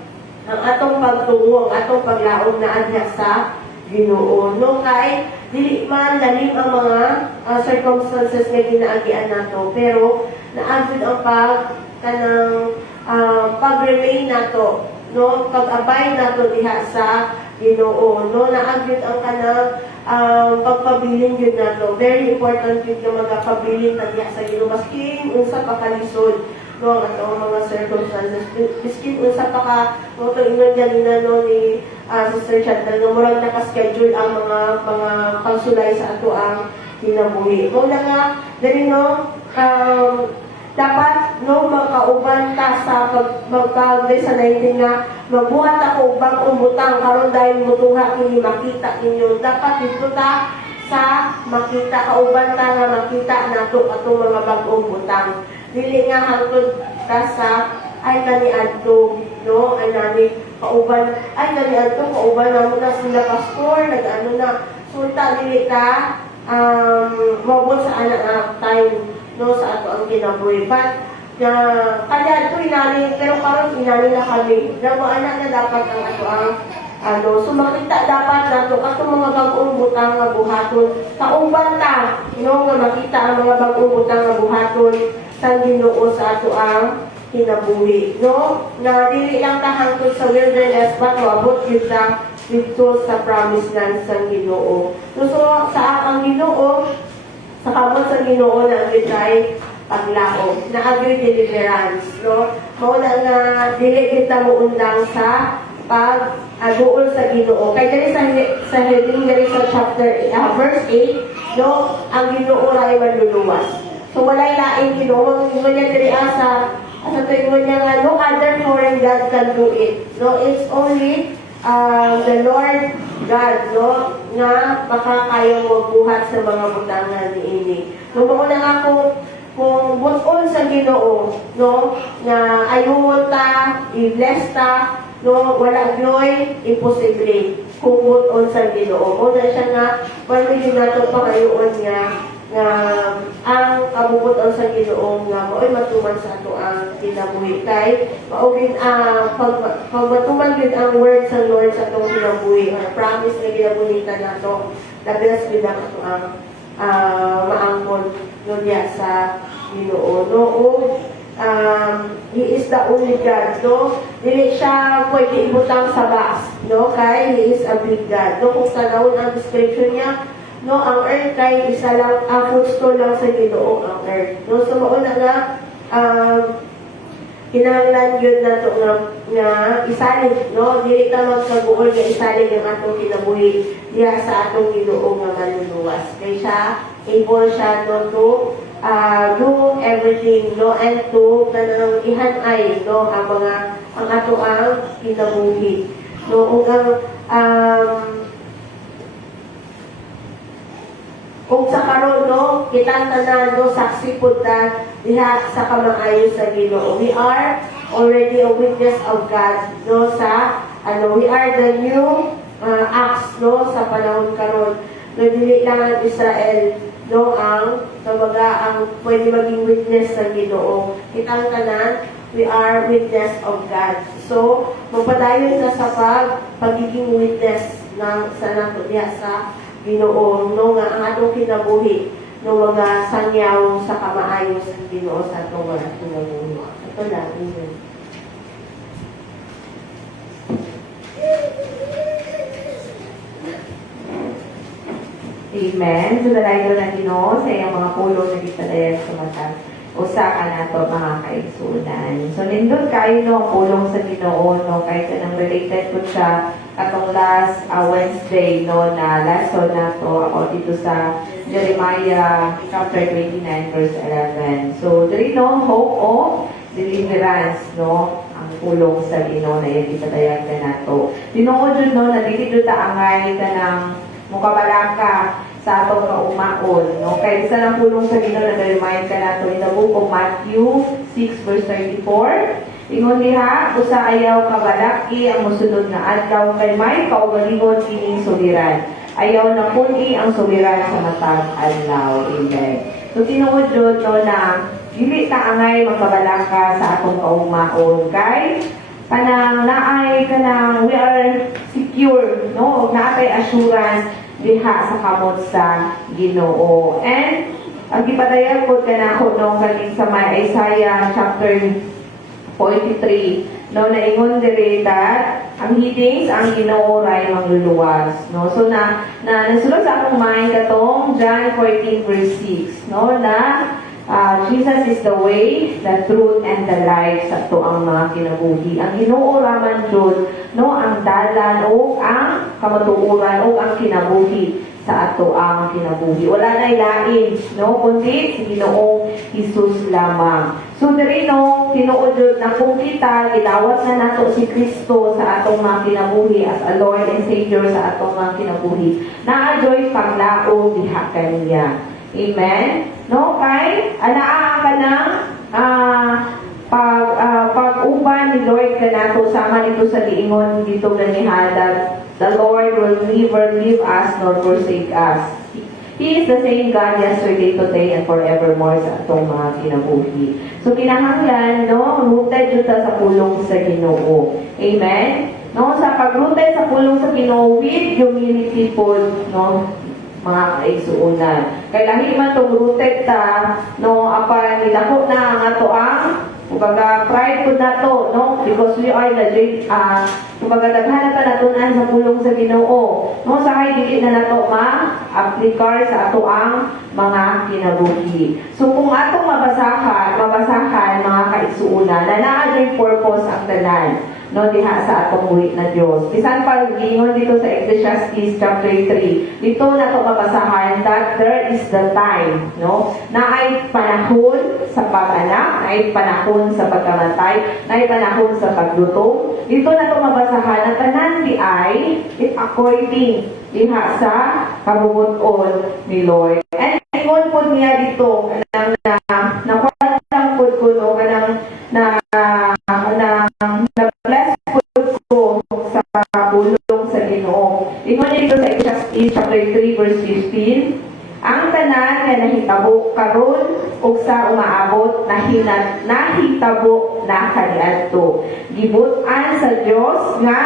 ang atong pagtungo, ang atong paglaom na adya sa Ginoo. No, kay dili man lalim ang mga circumstances nga ginaagian nato, pero naagud ang pag-remain nato, no, pag-abay nato diha sa Ginoo, no, naagud ang kanang pagpabilin yun nato. Very important yun na magpabilin ta diha sa Ginoo, maski unsa pa kalisod, no, ang atong mga circumstances, maski unsa pa ka mo to ingon ganina no ni Sister Chantal, no, murag naka-schedule ang mga pagsulay sa ato ang kinabuhi. Muna nga, dali no, dapat no makauban ta sa magkagday sa 19 nga magbuhat ako ubang umutang karon dahil mutuha kini makita ninyo dapat dito ta sa makita kauban ta nga makita nato atong mga bag-ong utang dili nga hangtod ta sa ay kani adto no ay nani kauban ay kani adto kauban na mo na sila pastor nag-ano na sulta dili ta mabot sa anak time no sa ato ang kinabuhi. But, kaya ito inali, pero karon inali na kami. Na mga anak na dapat ang ato ang sumakita dapat nato ato mga bag-ong butang nga buhaton. Kauban ta, no, nga makita ang mga bag-ong butang nga buhaton sa Ginoo sa ato ang kinabuhi. No? Na dili lang ta hangtod sa wilderness, but maabot yun ta dito sa promised land sa Ginoo. So, sa ang Ginoo, sa kamot sa Ginoo na ang bitay paglaom, na agri deliverance, no? Mao na nga dili kita mo undang sa pag-aguol sa Ginoo. Kay diri sa heading diri sa chapter verse 8, no, ang Ginoo ray manluluwas. So walay laing Ginoo, ingon niya diri sa tuingon niya nga no other foreign God can do it. No, it's only the Lord God, no, nga makakayang magbuhat sa mga butangan ni ini. Nung mauna nga kung buton sa Ginoo, no, na ayun ta, i-bless ta, no, wala gloy, imposible. Kung buton sa Ginoo. Muna siya nga, pwede nato pangayoon niya, nga ang kabubuton sa Ginoo nga mao'y matuman sa ato ang kinabuhi kay maugin pag matuman gid ang word sa Lord sa atong kinabuhi or promise na ginabuhitan nato labilas gid ang ato ang maangkon no diya sa Ginoo no He is the only God no dili siya pwede ibutang sa box no kay He is a big God no kung tanawon ang description niya no, ang earth kay isa lang, footstool lang sa Ginoo ang earth. No, so mauna nga, kinahanglan yun na ito nga isalig, no? Dili ka magkabuol nga isalig ang atong kinabuhi diya sa atong Ginoo nga manluluwas. Kaya siya, able siya no, to do everything, no? And to kanang ihanay, no? Ang ato ang kinabuhi. No, kung sa karon no kita tanan no saksi pud ta diha sa kamaayo sa Ginoo. We are already a witness of God no sa we are the new acts no sa panahon karon. No dili lang ang Israel no ang pwede maging witness sa Ginoo. Kitang tanan we are witness of God. So magpadayon ta sa pagiging witness ng sa nato diha sa Ginoo no nga ang atong kinabuhi no mga sangyaw sa kamaayo sa Ginoo sa atong mga kinabuhi. Ito lang yun. Amen. So dalayo na Ginoo sa iyang mga pulong na gitadayan sa mata. Usa ka na to mga kaigsunan. So nindot kayo no ang pulong sa Ginoo no kay kanang related ko siya atong last Wednesday no na lesson na to about dito sa Jeremiah chapter 29 verse 11. So diri no hope of deliverance no ang pulong sa Ginoo na yung gitadayan na nato. Tinuod jud no na dili jud ta angay kanang mukabalaka sa atong kaumaon. No? Kaya isa lang pulong sa Ginoo na remind ka nato in the book of Matthew 6 verse 34. Ingon diha, usa ayaw kabalaki ang mosunod nga adlaw kay may kaugalingon kining suliran. Ayaw na puni ang suliran sa matag adlaw. Amen. So tinuod jud no na dili ta angay magkabalaka sa atong kaumaon kay kanang naay kanang we are secure no naay assurance diha sa kamot sa Ginoo. And ang gipadayon ko kanako no kaning sa may Isaiah chapter 43 no naingon diri that ang hidings ang Ginoo ray mangluluwas no so nasulod sa akong mind katong John 14 verse 6 no na Jesus is the way, the truth, and the life sa to ang mga kinabuhi. Ang Ginoo raman jud no ang dalan o ang kamatuoran o ang kinabuhi sa ato ang kinabuhi. Wala na ilain, no? Kundi si Ginoong Hesus lamang. So, diri no, tinuod yun na kung kita, gidawat na nato si Kristo sa atong mga kinabuhi as a Lord and Savior sa atong mga kinabuhi. Naajoy paglaog diha kaniya. Amen? No? Kay, anaa ka ng pag-uban ni Lord ka nato, sama nito sa liingon dito ganiha, that the Lord will never leave us nor forsake us. He is the same God yesterday, today, and forevermore sa atong mga kinabuhi. So, kinahanglan, no, rooted yun sa pulong sa Ginoo. Amen? No, sa pag-rooted sa pulong sa Ginoo, with humility po, no, mga kaigsuunan. Kaya lahi man itong rooted ta, no, apan nilako na ang ato ang kumbaga, pride po na to, no? Because we are legit, kumbaga, daghan na natunan sa pulong sa Ginoo. No, sa hay, dili na nato ma-applikar sa ato ang mga kinabuhi. So, kung atong mabasahan, mga kaigsuunan, na naa purpose ang tanan, no, diha sa atong buhi na Dios. Bisan pa giingon dito sa Ecclesiastes chapter 3. Dito na to mabasahan that there is the time, no, na ay panahon sa pag-anak, na ay panahon sa pagkamatay, na ay panahon sa pagluto. Dito na to mabasahan na tanan di ay according diha sa kabubuton ni Lord. And ingon po niya dito kanang na kwartang po ko no kanang na bless po sa pulong sa Ginoo. Ingon dito sa Ecclesiastes chapter 3 verse 15, ang tanan nga nahitabo karon ug sa umaabot nahitabo na kaniadto. Gibutan sa Dios nga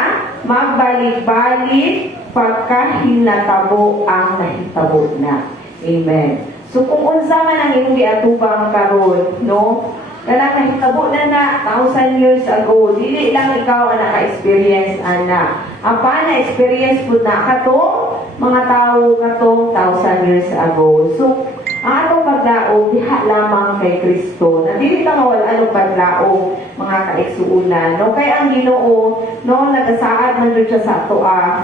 magbalik-balik pagkahinatabo ang nahitabo na. Amen. So kung unsa man ang imong giatubang karon, no? Kanang nahitabo na 1,000 years ago, dili lang ikaw ang naka-experience ana. Apa na-experience po na katong mga tao katong 1,000 years ago. So, ang atong paglaog diha lamang kay Kristo. Na dili ta mawala ang paglaog mga kaigsuunan, no? Kay ang Ginoo, no, nagasaad man jud siya sa ato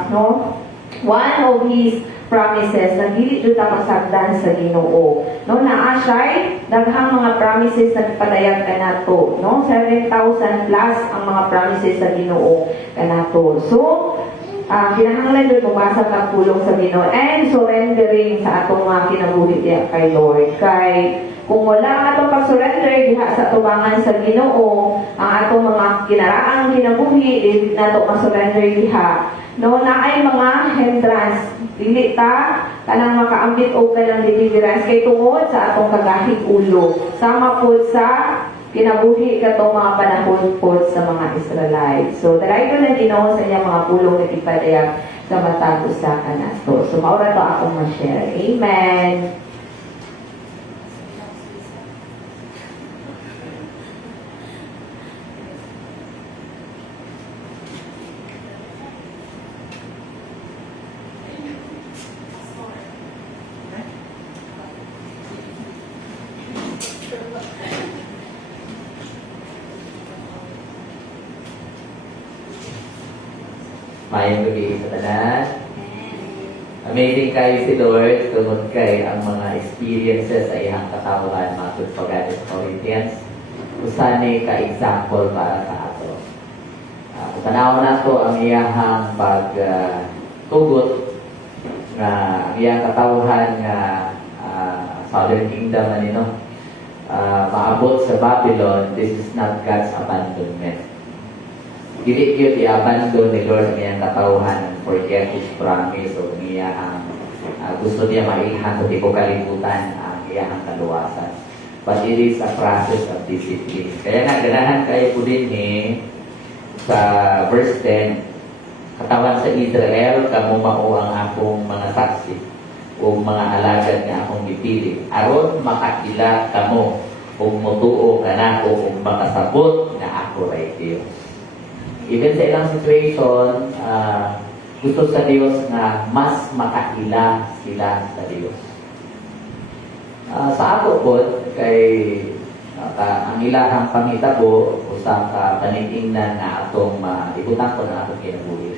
no? One of His promises na dili jud ta masagdan sa Ginoo. No, naa siya daghang mga promises na padayag kanato, no? 7,000 plus ang mga promises sa Ginoo kanato. So, kinahanglan yun bumasa ang pulong sa Ginoo and surrendering sa atong mga kinabuhi diha kay Lord. Kay kung wala ang atong pag-surrender diha sa tubangan sa Ginoo, ang atong mga kinaraang kinabuhi nato ma-surrender diha, no, na ay mga hindrance. Dili ta kanang makaambit og kanang deliverance kay tungod sa atong kagahig ulo. Sama po sa kinabuhi katong mga panahon po sa mga Israelites. So, dalayo na Ginoo sa iyang mga pulong na ipadayag sa matag usa kanato. So, maura to akong ma-share. Amen. Mayang gabi sa tanan. Amazing kayo si Lord tungod kay ang mga experiences sa iyang katawan matod pagani sa Corinthians. Usani ka example para sa ato. Tanaw na to ang iyahang tugot nga ang iyang katawhan nga Southern Kingdom anino maabot sa Babylon. This is not God's abandonment. Dili yun i-abandon ni Lord ang iyang katawhan and forget His promise o ang gusto niya mailhan sa di ko kalimutan ang iyang kaluwasan. But it is a process of discipline. Kaya nga, ganahan kayo po din sa verse 10, katawan sa Israel, kamo mao ang akong mga saksi o mga alagad nga akong gipili. Aron makakila kamo o mutuo ka na o makasabot na ako ray Diyos. Even sa ilang situation, gusto sa Diyos na mas makaila sila sa Diyos. Sa ako po, kay ang ilahang pangitabo, usang panitingnan na atong ibutan ko na atong kinabuhi.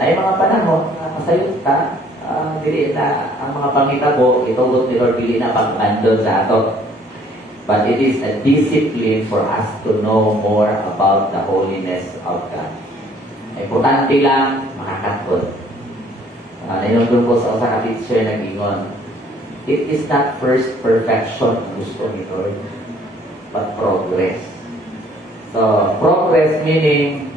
Na yung mga panahon, masayot ka, dili na ang mga pangitabo, itulot ni Lord dili na pag-andon sa ato. But it is a discipline for us to know more about the holiness of God. Importante lang, makakatod. Nainundon ko sa usa ka teacher na gingon, it is not first perfection ang gusto ni Lord, but progress. So, progress meaning,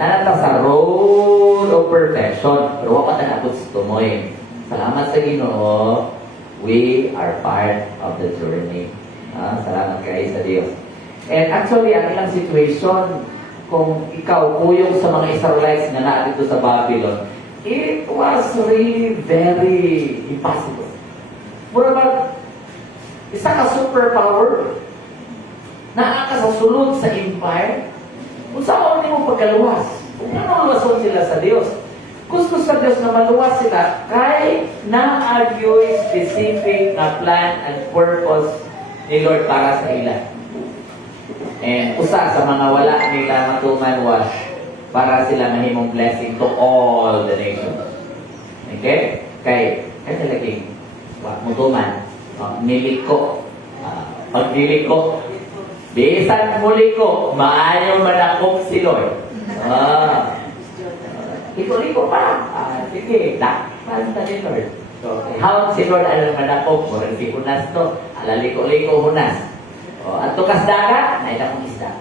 nanata sa road of perfection, pero wala na gusto mo eh. Salamat sa Ginoo, we are part of the journey. Salamat kayo sa Diyos. And actually, ang ilang situation, kung ikaw, kuyong sa mga Israelites na na dito sa Babylon, it was really very impossible. Mura ba, isa ka superpower, naa ka sa sulod sa empire, kung saan mo pagkaluwas, kung maluwason sila sa Diyos, gusto sa Diyos na maluwas sila, kay naagyo'y specific na plan and purpose ni Lord para sa ila. And usa sa mga wala nila matuman was para sila mahimong blessing to all the nations. Okay? Kay talaging mutuman, niliko, pagdiliko, bisan muli ko, maayo manakop si Lord. Liko-liko pa. Sige, basta ni Lord. So, how si Lord alam manakop, murang si Hunas to, alaliko-liko Hunas. At tukas dagat, naila kong isda.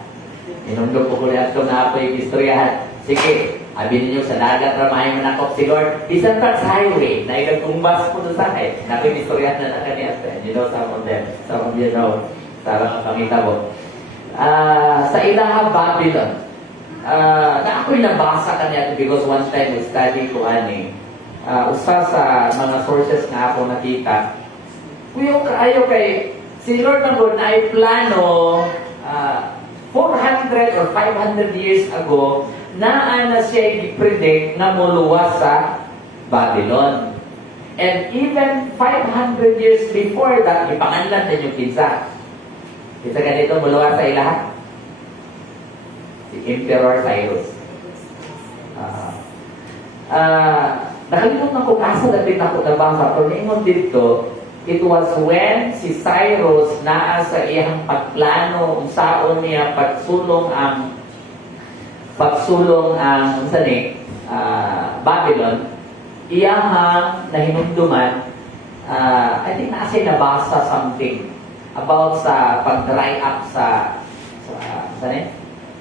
Inundok ko kulit ito na apoy istoryahan. Sige, abin ninyo sa dagat ramay manakop si Lord. Bisan pa sa highway, naila kong bus po sa sakit. Napoy istoryahan na nakaniya. You know, some of them, you know, sarang pangitabo. Sa ilaha Babylon, na ako'y nabasa kanya because one time we study ko usa sa mga sources nga ako nakita. Kuyong kaayo kay si Lord na na ay plano 400 or 500 years ago na siya i-predict na muluwas sa Babylon. And even 500 years before that, ipanganlan na yung kinsa. Isa ganito, muluwas sa ilahat. Si Emperor Cyrus. Nakalimutan ko asa dapit ako nabasa. Pero ingon dito, it was when si Cyrus naa sa iyang pagplano kung saan niya pagsulong ang Babylon, iyang nahinumduman, I think na siya nabasa something about sa pag-dry up sa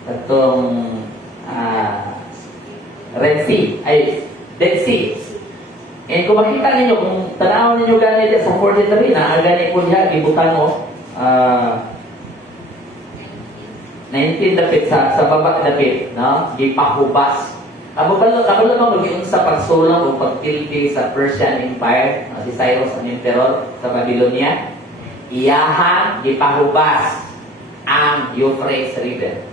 itong Red Sea, Dead Sea. And kung makita ninyo, kung tanaw ninyo gani sa 43 na, gani po niya, ibutan mo, 19 dapit sa baba dapit, no? Gipahubas. Kabalo mag-iun sa pagsulong o pagpildi sa Persian Empire, si Cyrus ang emperor sa Babylonia. Iyahang gipahubas ang Euphrates River.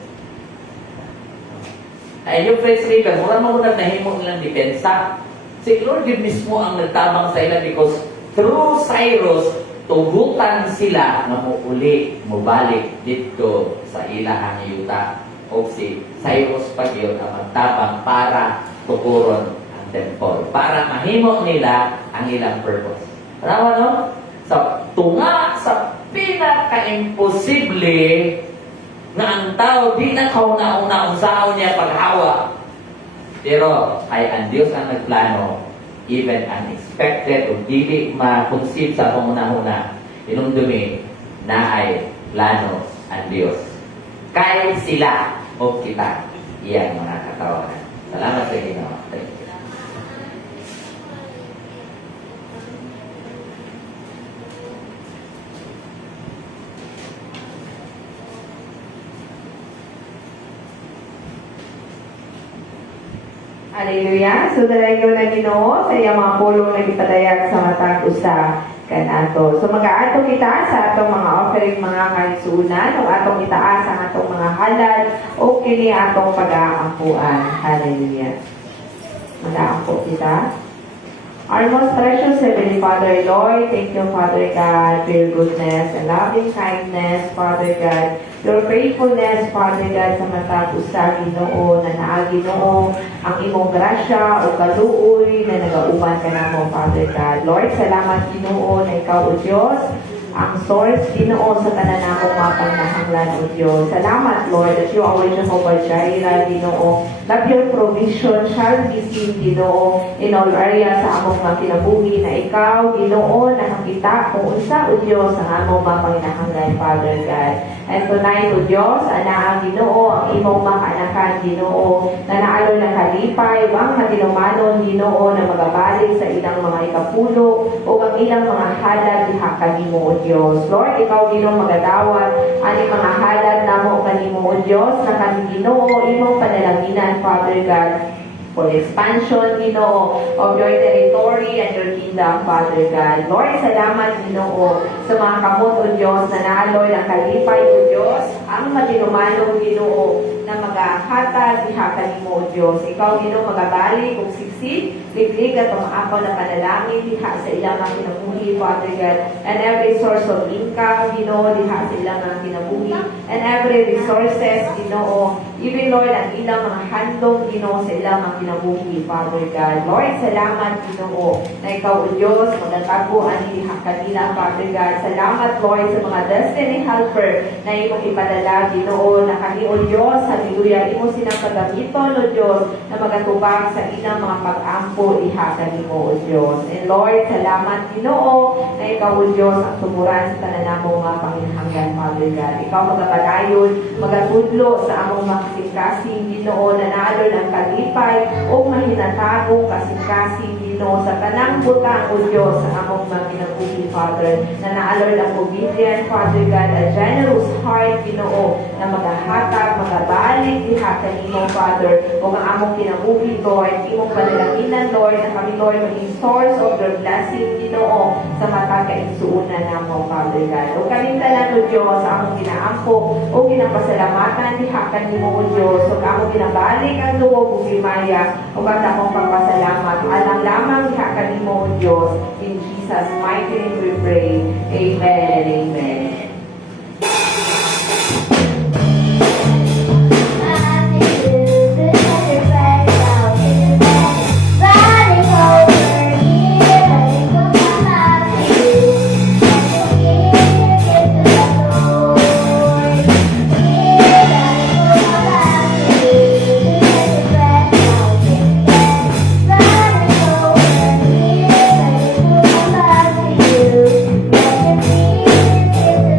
Ay Euphrates River, mura mo na nahimo nilang depensa. Si Lord yun mismo ang nagtabang sa ila because through Cyrus, tugutan sila na mubalik dito sa ilahang yuta. O si Cyrus pa yun ang magtabang para tukuron ang temple. Para mahimo nila ang ilang purpose. Tama no? Sa tunga sa pinaka-imposible na ang tao di na kauna-una unsaon niya paghawa. Pero ay ang Diyos ang nagplano, even unexpected o dili ma-conceive sa panguna-una, inundumi na ay plano ang Diyos. Kahit sila o kita, iyang mga katawanan. Salamat sa inyo. Thank you. Hallelujah. So, dalayo na Ginoo sa iyang mga pulong na ipadayag sa matang usa kanato. So, mag-aato kita sa atong mga offering mga kaigsuunan o atong itaas ang atong mga halal o kini atong pag-aampuan. Hallelujah. Mag-aampo kita. Our most precious Heavenly Father, Lord, thank you, Father God, for your goodness and loving kindness, Father God. your faithfulness, Father God, sa matag usa Ginoo na naa Ginoo ang imong grasya o kaluoy na nagauban ka namo, Father God. Lord, salamat Ginoo na ikaw o Diyos ang source Ginoo sa tanan namong mga pangnahanglan o Diyos. Salamat Lord that you are Jehovah Jireh Ginoo. That your provision shall be seen Ginoo in all areas sa among mga kinabuhi na ikaw Ginoo nakakita kung unsa o Diyos ang among mga pangnahanglan, Father God. And tonight o Diyos, anaa Ginoo ang imong mga anakan Ginoo na naalo na kalipay, wang matinumanon Ginoo na magabalik sa ilang mga ikapulo o ang ilang mga halad diha kanimo o Diyos. Lord, ikaw Ginoo magadawat ani mga halad namo kanimo o Diyos na kanimo Ginoo imong panalaginan, Father God, for expansion, Ginoo, of your territory and your kingdom, Father God. Lord, salamat, Ginoo, sa mga kamot, O Diyos, na naaloy ang kalipay, O Diyos, ang matinumanong, Ginoo, na maghahatag diha kanimo, O Diyos. Ikaw, Ginoo, magabalik kung siksik, liglig at umaapaw na panalangin diha sa ilang mga kinabuhi, Father God, and every source of income, Ginoo, diha sa ilang mga kinabuhi, and every resources, Ginoo, even Lord, ang ilang mga handong, Ginoo, sa ilang mga kinabuhi, Father God. Lord, salamat, Ginoo, na ikaw, O Diyos, magatago ang diha kanila, Father God. Salamat, Lord, sa mga destiny helper na imong ipadala, Ginoo, na kami, O Diyos, hallelujah, imo silang kagamiton, O Diyos, na magatubang sa ilang mga pag-ampo diha kanimo, O Diyos. And Lord, salamat, Ginoo, na ikaw, O Diyos, ang tumuran sa tanan namong mga panginahanglan, Father God. Ikaw magapadayon, magatudlo sa among mga kasing-kasing, Ginoo, na naalo ng kalipay o mahinatagong kasing-kasing, Ginoo, sa tanang butang, O Diyos, sa among mga kinabuhi, Father, na naalo ng obedient, Father God, a generous heart, Ginoo, na maghahatag, magabalik diha kanimo, Father, o ang among kinabuhi, Lord, imong panalaginan, Lord, na kami, Lord, maging source of your blessing, Ginoo, sa mata kaigsuunan namo, Father God. O kaming tanan, O Diyos, sa among ginaampo, o ginapasalamatan diha kanimo, O Diyos, o among ginabalik ang luwog o gimaya, o ang among pagpasalamat, alang lamang diha kanimo, O Diyos. In Jesus' mighty name we pray. Amen and amen. Thank you.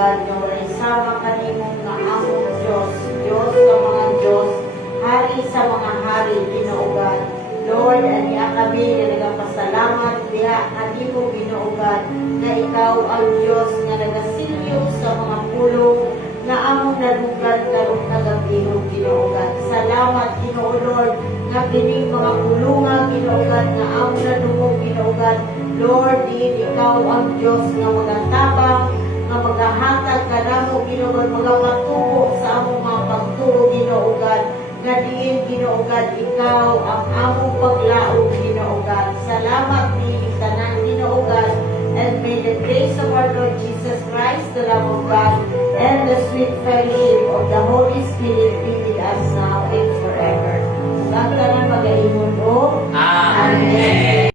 God, nga walay sama kanimong nga among Diyos, Diyos sa mga Diyos, Hari sa mga hari, Ginoo God. Lord, aniya kami nga nagapasalamat diha kanimo Ginoo God, na ikaw ang Diyos nga nagasilyog sa mga pulong na among nadugad karong kagabihon Ginoo God. Salamat Ginoo Lord nga kining mga pulungan Ginoo God nga among nadungog Ginoo God. Lord, diin ikaw ang Diyos nga magatabang, nga magahatag kanamo Ginoo God, magapatubo sa among mga pagtuo Ginoo God. Nga diin Ginoo God, ikaw ang among paglaog Ginoo God. Salamat diin tanan Ginoo God. And may the grace of our Lord Jesus Christ, the love of God, and the sweet fellowship of the Holy Spirit be with us now and